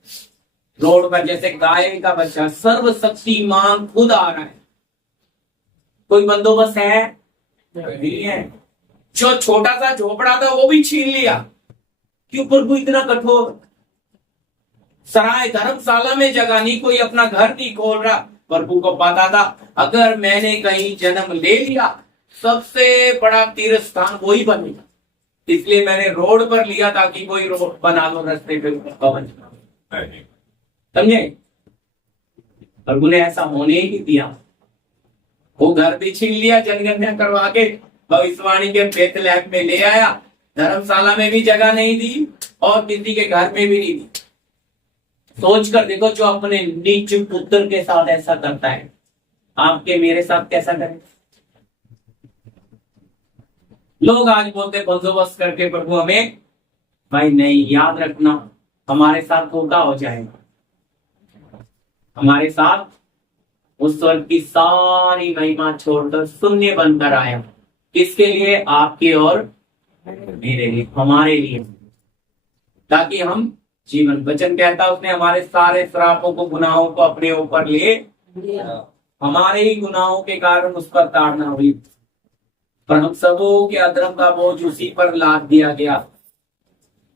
रोड पर जैसे गाय का बच्चा। सर्वशक्तिमान खुद आ रहा है। कोई बंदोबस्त है? नहीं है। जो छोटा सा झोपड़ा था वो भी छीन लिया। क्यों प्रभु इतना कठोर? सराय धर्मशाला में जगह नहीं, कोई अपना घर नहीं खोल रहा। प्रभु को पता था अगर मैंने कहीं जन्म ले लिया, सबसे बड़ा तीर्थ स्थान वही बनेगा, इसलिए मैंने रोड पर लिया ताकि कोई रोड बना लो रास्ते पे पवन। समझे? प्रभु ने ऐसा होने ही दिया। वो घर भी छीन लिया, जनगणना करवा के भविष्यवाणी के बेतलहम में ले आया। धर्मशाला में भी जगह नहीं दी और किसी के घर में भी नहीं दी। सोच कर देखो, जो अपने नीच पुत्र के साथ ऐसा करता है, आपके मेरे साथ कैसा करे? लोग आज बोलते बंदोबस्त करके प्रभु हमें, भाई नहीं, याद रखना हमारे साथ धोखा हो जाएगा। हमारे साथ उस स्वर्ग की सारी महिमा छोड़कर शून्य बनकर आया। किसके लिए? आपके और मेरे लिए, हमारे लिए, ताकि हम जीवन। वचन कहता उसने हमारे सारे श्रापों को, गुनाहों को अपने ऊपर ले, हमारे ही गुनाहों के कारण उस पर ताड़ना हुई, पर हम सबों के अधर्म का बोझ उसी पर लाद दिया गया।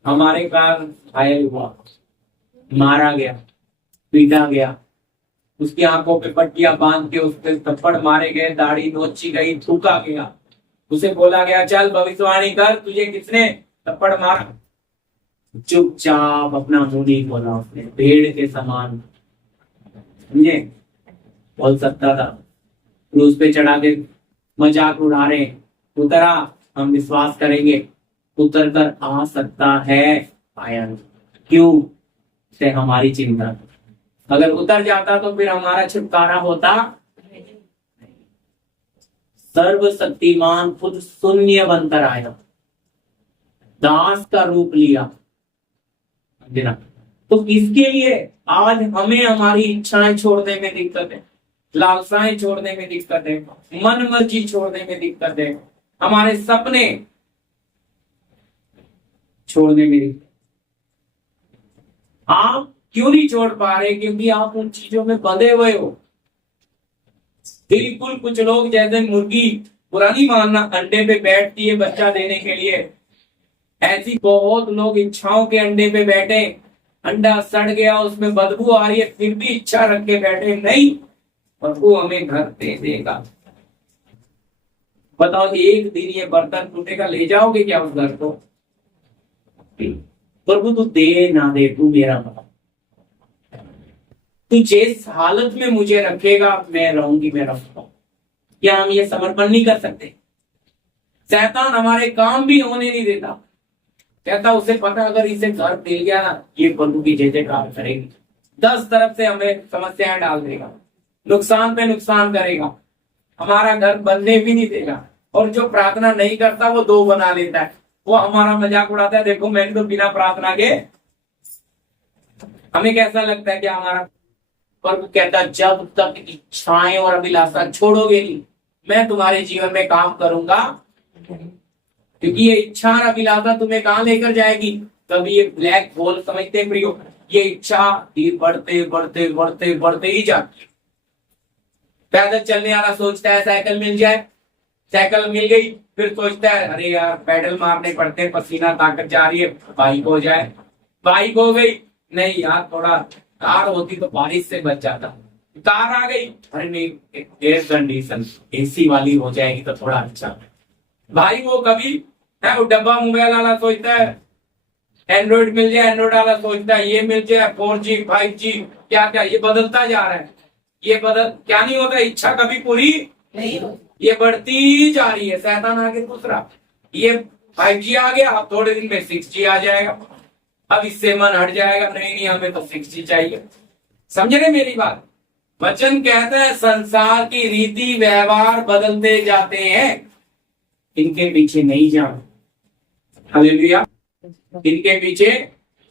हमारे कारण घायल हुआ, मारा गया, पीटा गया, उसकी आंखों पे पट्टियां बांध के उस पर थप्पड़ मारे गए, दाढ़ी नोची गई, थूका गया, उसे बोला गया चल भविष्यवाणी कर, तुझे किसने थप्पड़ मारा? चुपचाप अपना मुंह नहीं खोला उसने, पेड़ के समान, समझे? बोल सकता था, क्रूज पे चढ़ा के मजाक उड़ा रहे, उतरा हम विश्वास करेंगे, उतर कर आ सकता है, आया नहीं। क्यों? से हमारी चिंता। अगर उतर जाता तो फिर हमारा छुटकारा होता। सर्वशक्तिमान खुद शून्य बनकर आया, दास का रूप लिया, समझना? तो इसके लिए आज हमें हमारी इच्छाएं छोड़ने में दिक्कत है, लालसाएं छोड़ने में दिक्कत है, मन मर्जी छोड़ने में दिक्कत है, हमारे सपने छोड़ने में दिक्कत। आप क्यों नहीं छोड़ पा रहे? क्योंकि आप उन चीजों में बंधे हुए हो। बिल्कुल कुछ लोग जैसे मुर्गी पुरानी मानना अंडे पे बैठती है बच्चा देने के लिए, ऐसी बहुत लोग इच्छाओं के अंडे पे बैठे, अंडा सड़ गया, उसमें बदबू आ रही है, फिर भी इच्छा रख के बैठे, नहीं प्रभु हमें घर दे देगा। बताओ एक दिन ये बर्तन टूटेगा, ले जाओगे क्या उस घर को? प्रभु तू दे ना दे, तू मेरा बता, तू जिस हालत में मुझे रखेगा मैं रहूंगी, मैं रहूंगा। क्या हम ये समर्पण नहीं कर सकते? शैतान हमारे काम भी होने नहीं देता, कहता उसे पता अगर इसे घर मिल गया ना, ये प्रभु की जय जयकार करेगी, 10 तरफ से हमें समस्याएं डाल देगा, नुकसान पे नुकसान करेगा, हमारा घर बनने भी नहीं देगा। और जो प्रार्थना नहीं करता वो 2 बना लेता है, वो हमारा मजाक उड़ाता है, देखो मैंने तो बिना प्रार्थना के। हमें कैसा लगता है कि हमारा प्रभु कहता जब तक इच्छाएं और अभिलाषा छोड़ोगे नहीं, मैं तुम्हारे जीवन में काम करूंगा। क्योंकि ये इच्छा और अभिलाषा तुम्हें कहां लेकर जाएगी? कभी ये ब्लैक होल समझते प्रियो, ये इच्छा बढ़ते बढ़ते बढ़ते बढ़ते ही जाती है। पैदल चलने वाला सोचता है साइकिल मिल जाए, साइकिल मिल गई, फिर सोचता है अरे यार पैडल मारने पड़ते हैं, पसीना ताकत जा रही है, बाइक हो जाए, बाइक हो गई, नहीं यार थोड़ा कार होती तो बारिश से बच जाता, कार आ गई, अरे नहीं एयर कंडीशन एसी वाली हो जाएगी तो थोड़ा अच्छा। भाई वो कभी है वो डब्बा मोबाइल वाला सोचता है एंड्रॉइड मिल जाए, एंड्रॉइड वाला सोचता है ये मिल जाए 4G 5G, क्या क्या ये बदलता जा रहा है, ये बदल क्या नहीं होता, इच्छा कभी पूरी नहीं, ये बढ़ती जा रही है। शैतान आगे दूसरा, ये 5G आ गया, अब थोड़े दिन में 6G आ जाएगा, अब इससे मन हट जाएगा, नहीं नहीं हमें तो 6G चाहिए। समझ रहे मेरी बात? वचन कहता है संसार की रीति व्यवहार बदलते जाते हैं, इनके पीछे नहीं जाना। हालेलुया, इनके पीछे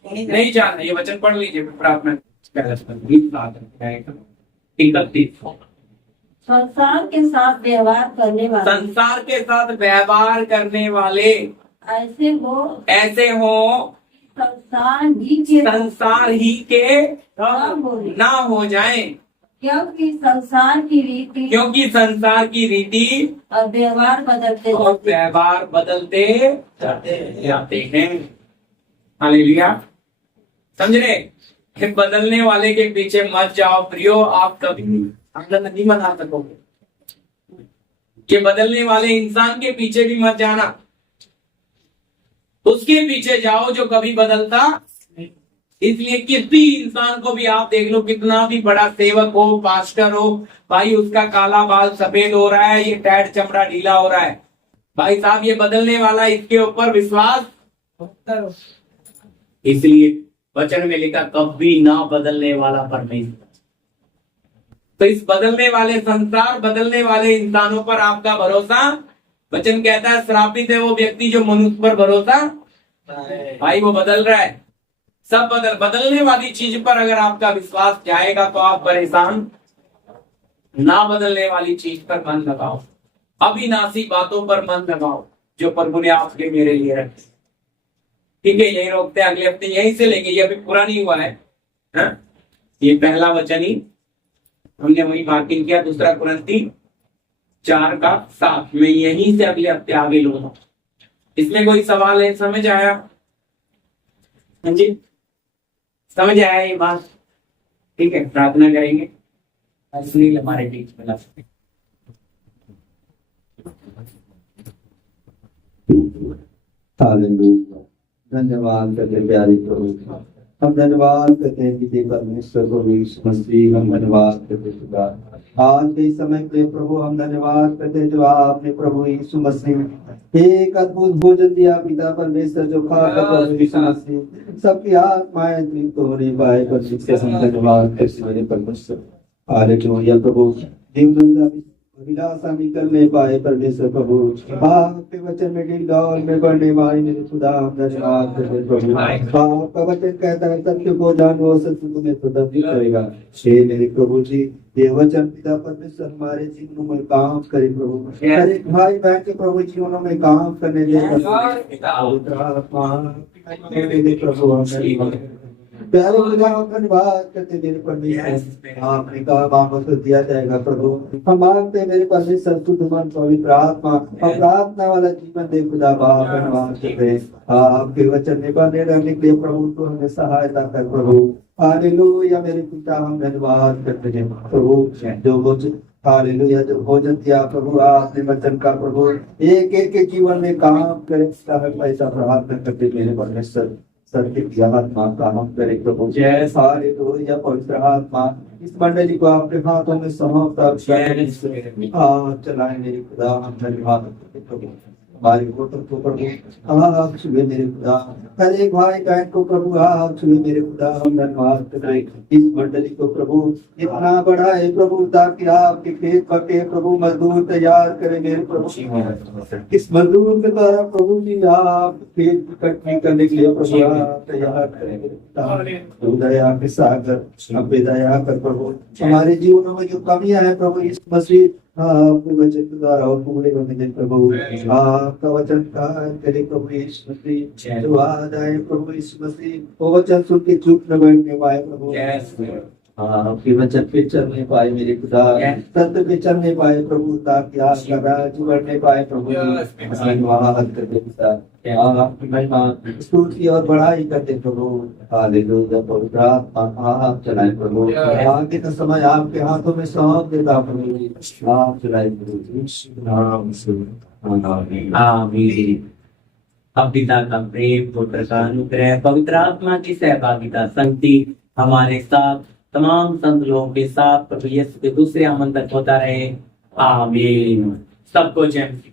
नहीं जाना। ये वचन पढ़ लीजिए प्रार्थना। 31 संसार के साथ व्यवहार करने वाले, संसार के साथ व्यवहार करने वाले ऐसे हो संसार ही के ना हो जाएं, क्योंकि संसार की रीति और व्यवहार बदलते जाते हैं। हालेलुया, समझ रहे? बदलने वाले के पीछे मत जाओ प्रियो, आप कभी आनंद नहीं मना सकोगे। ये बदलने वाले इंसान के पीछे भी मत जाना, उसके पीछे जाओ जो कभी बदलता। इसलिए किसी इंसान को भी आप देख लो, कितना भी बड़ा सेवक हो, पास्टर हो, भाई उसका काला बाल सफेद हो रहा है, ये टैट चमड़ा ढीला हो रहा है, भाई साहब ये बदलने वाला, इसके ऊपर विश्वास। इसलिए वचन में लिखा कभी ना बदलने वाला परमेश्वर। तो इस बदलने वाले संसार, बदलने वाले इंसानों पर आपका भरोसा, वचन कहता है श्रापित है वो व्यक्ति जो मनुष्य पर भरोसा। भाई वो बदल रहा है, सब बदलने वाली चीज पर अगर आपका विश्वास जाएगा तो आप परेशान। ना बदलने वाली चीज पर मन लगाओ, अविनाशी बातों पर मन लगाओ जो प्रभु ने आपके मेरे लिए रखी। ठीक है, यही रोकते हैं, अगले हफ्ते यहीं से लेंगे, ये अभी पूरा नहीं हुआ है, ये पहला वचन ही हमने वही मार्किंग किया। दूसरा कुरिन्थी 4:7 में यहीं से अगले हफ्ते आगे लूंगा। इसमें कोई सवाल है? समझ आया? हाँ जी, समझ आया ये बात? ठीक है, प्रार्थना करेंगे। सुनील हमारे बीच में ला सकते। हालेलुया। धन्यवाद करते प्यारे प्रभु, हम धन्यवाद करते हैं कि परमेश्वर को यीशु मसीह, हम धन्यवाद करते खुदा आज के इस समय के प्रभु, हम धन्यवाद करते जो आपने प्रभु यीशु मसीह एक अद्भुत भोजन दिया पिता परमेश्वर, जो खाकर प्रभु यीशु मसीह सबकी आत्माएं तृप्त होने पाए। परमेश्वर हम धन्यवाद करते मेरे परमेश्वर, हालेलुया प्रभु। जीवन अभिलाषा निकलने पाए परमेश्वर प्रभु, आपके वचन में गिर गाँव में बढ़ने वाले मेरे खुदा, हम धन्यवाद करते प्रभु। आपका वचन कहता है सत्य को जानो, सत्य तुम्हें स्वतंत्र करेगा। हे मेरे प्रभु जी, ये वचन पिता परमेश्वर हमारे जीवनों में काम करे प्रभु, हर एक भाई बहन के प्रभु जीवनों में काम करने दे प्रभु। प्यारे खुदा, धन्यवाद करते मेरे परमेश्वर, आपने कहा मांगो तो दिया जाएगा प्रभु। हम मांगते हैं मेरे परमेश्वर शुद्ध मन पवित्र आत्मा और प्रार्थना वाला जीवन दे खुदा बाप। धन्यवाद करते हैं आपके वचन में बने रहने के लिए प्रभु, तो हमें सहायता कर प्रभु। हालेलुया मेरे पिता, हम धन्यवाद करते हैं प्रभु, जो भोजन हालेलुया जो भोजन दिया प्रभु आपने वचन का प्रभु, एक एक के जीवन में काम करे, पैसा प्रार्थना करते मेरे परमेश्वर। सत्य की आत्मा काम करे प्रभु, जय सारे या पवित्र आत्मा इस मंडली को आपके हाथों में सौंपता चलाए मेरे खुदा। हम धन्यवाद करते प्रभु, हमारे होटल को प्रभु आप छुए मेरे खुदा, हर एक भाई बहन को प्रभु आप छुए मेरे खुदा। हम धन्यवाद करते इस मंडली को प्रभु इतना बड़ा है प्रभु, ताकि आपके खेत पके प्रभु मजदूर तैयार करें मेरे प्रभु। इस मजदूर के द्वारा प्रभु जी आप खेत कटनी करने के लिए प्रभु आप तैयार करें मेरे खुदा। दया के सागर अब दया कर प्रभु, हमारे जीवनों में जो कमियां हैं प्रभु इस मसीह आपके वचन के द्वारा और पूरे होने दे प्रभु। आपका वचन का करे प्रभु यीशु मसीह, जो आज आए प्रभु यीशु मसीह, वो वचन सुन के चुप न बैठने पाए प्रभु। आपके वचन पे चलने पाए मेरे खुदा, सत्य पे चलने पाए प्रभु, ताकि आपका राज्य बढ़ने पाए प्रभु। धन्यवाद करते पिता, आपकी महिमा स्तुति और बढ़ाई करते प्रभु। हालेलुया पवित्र आत्मा आप चलाए प्रभु, आगे का समय आपके हाथों में सौंप देता प्रभु, आप चलाए प्रभु। आमीन। अब पिता का प्रेम, पुत्र का अनुग्रह, पवित्र आत्मा की सहभागिता, संगति हमारे साथ तमाम संत लोगों के साथ प्रभु यीशु के दूसरे आमंत्रण होता रहे। आमीन। सबको जय मसीह।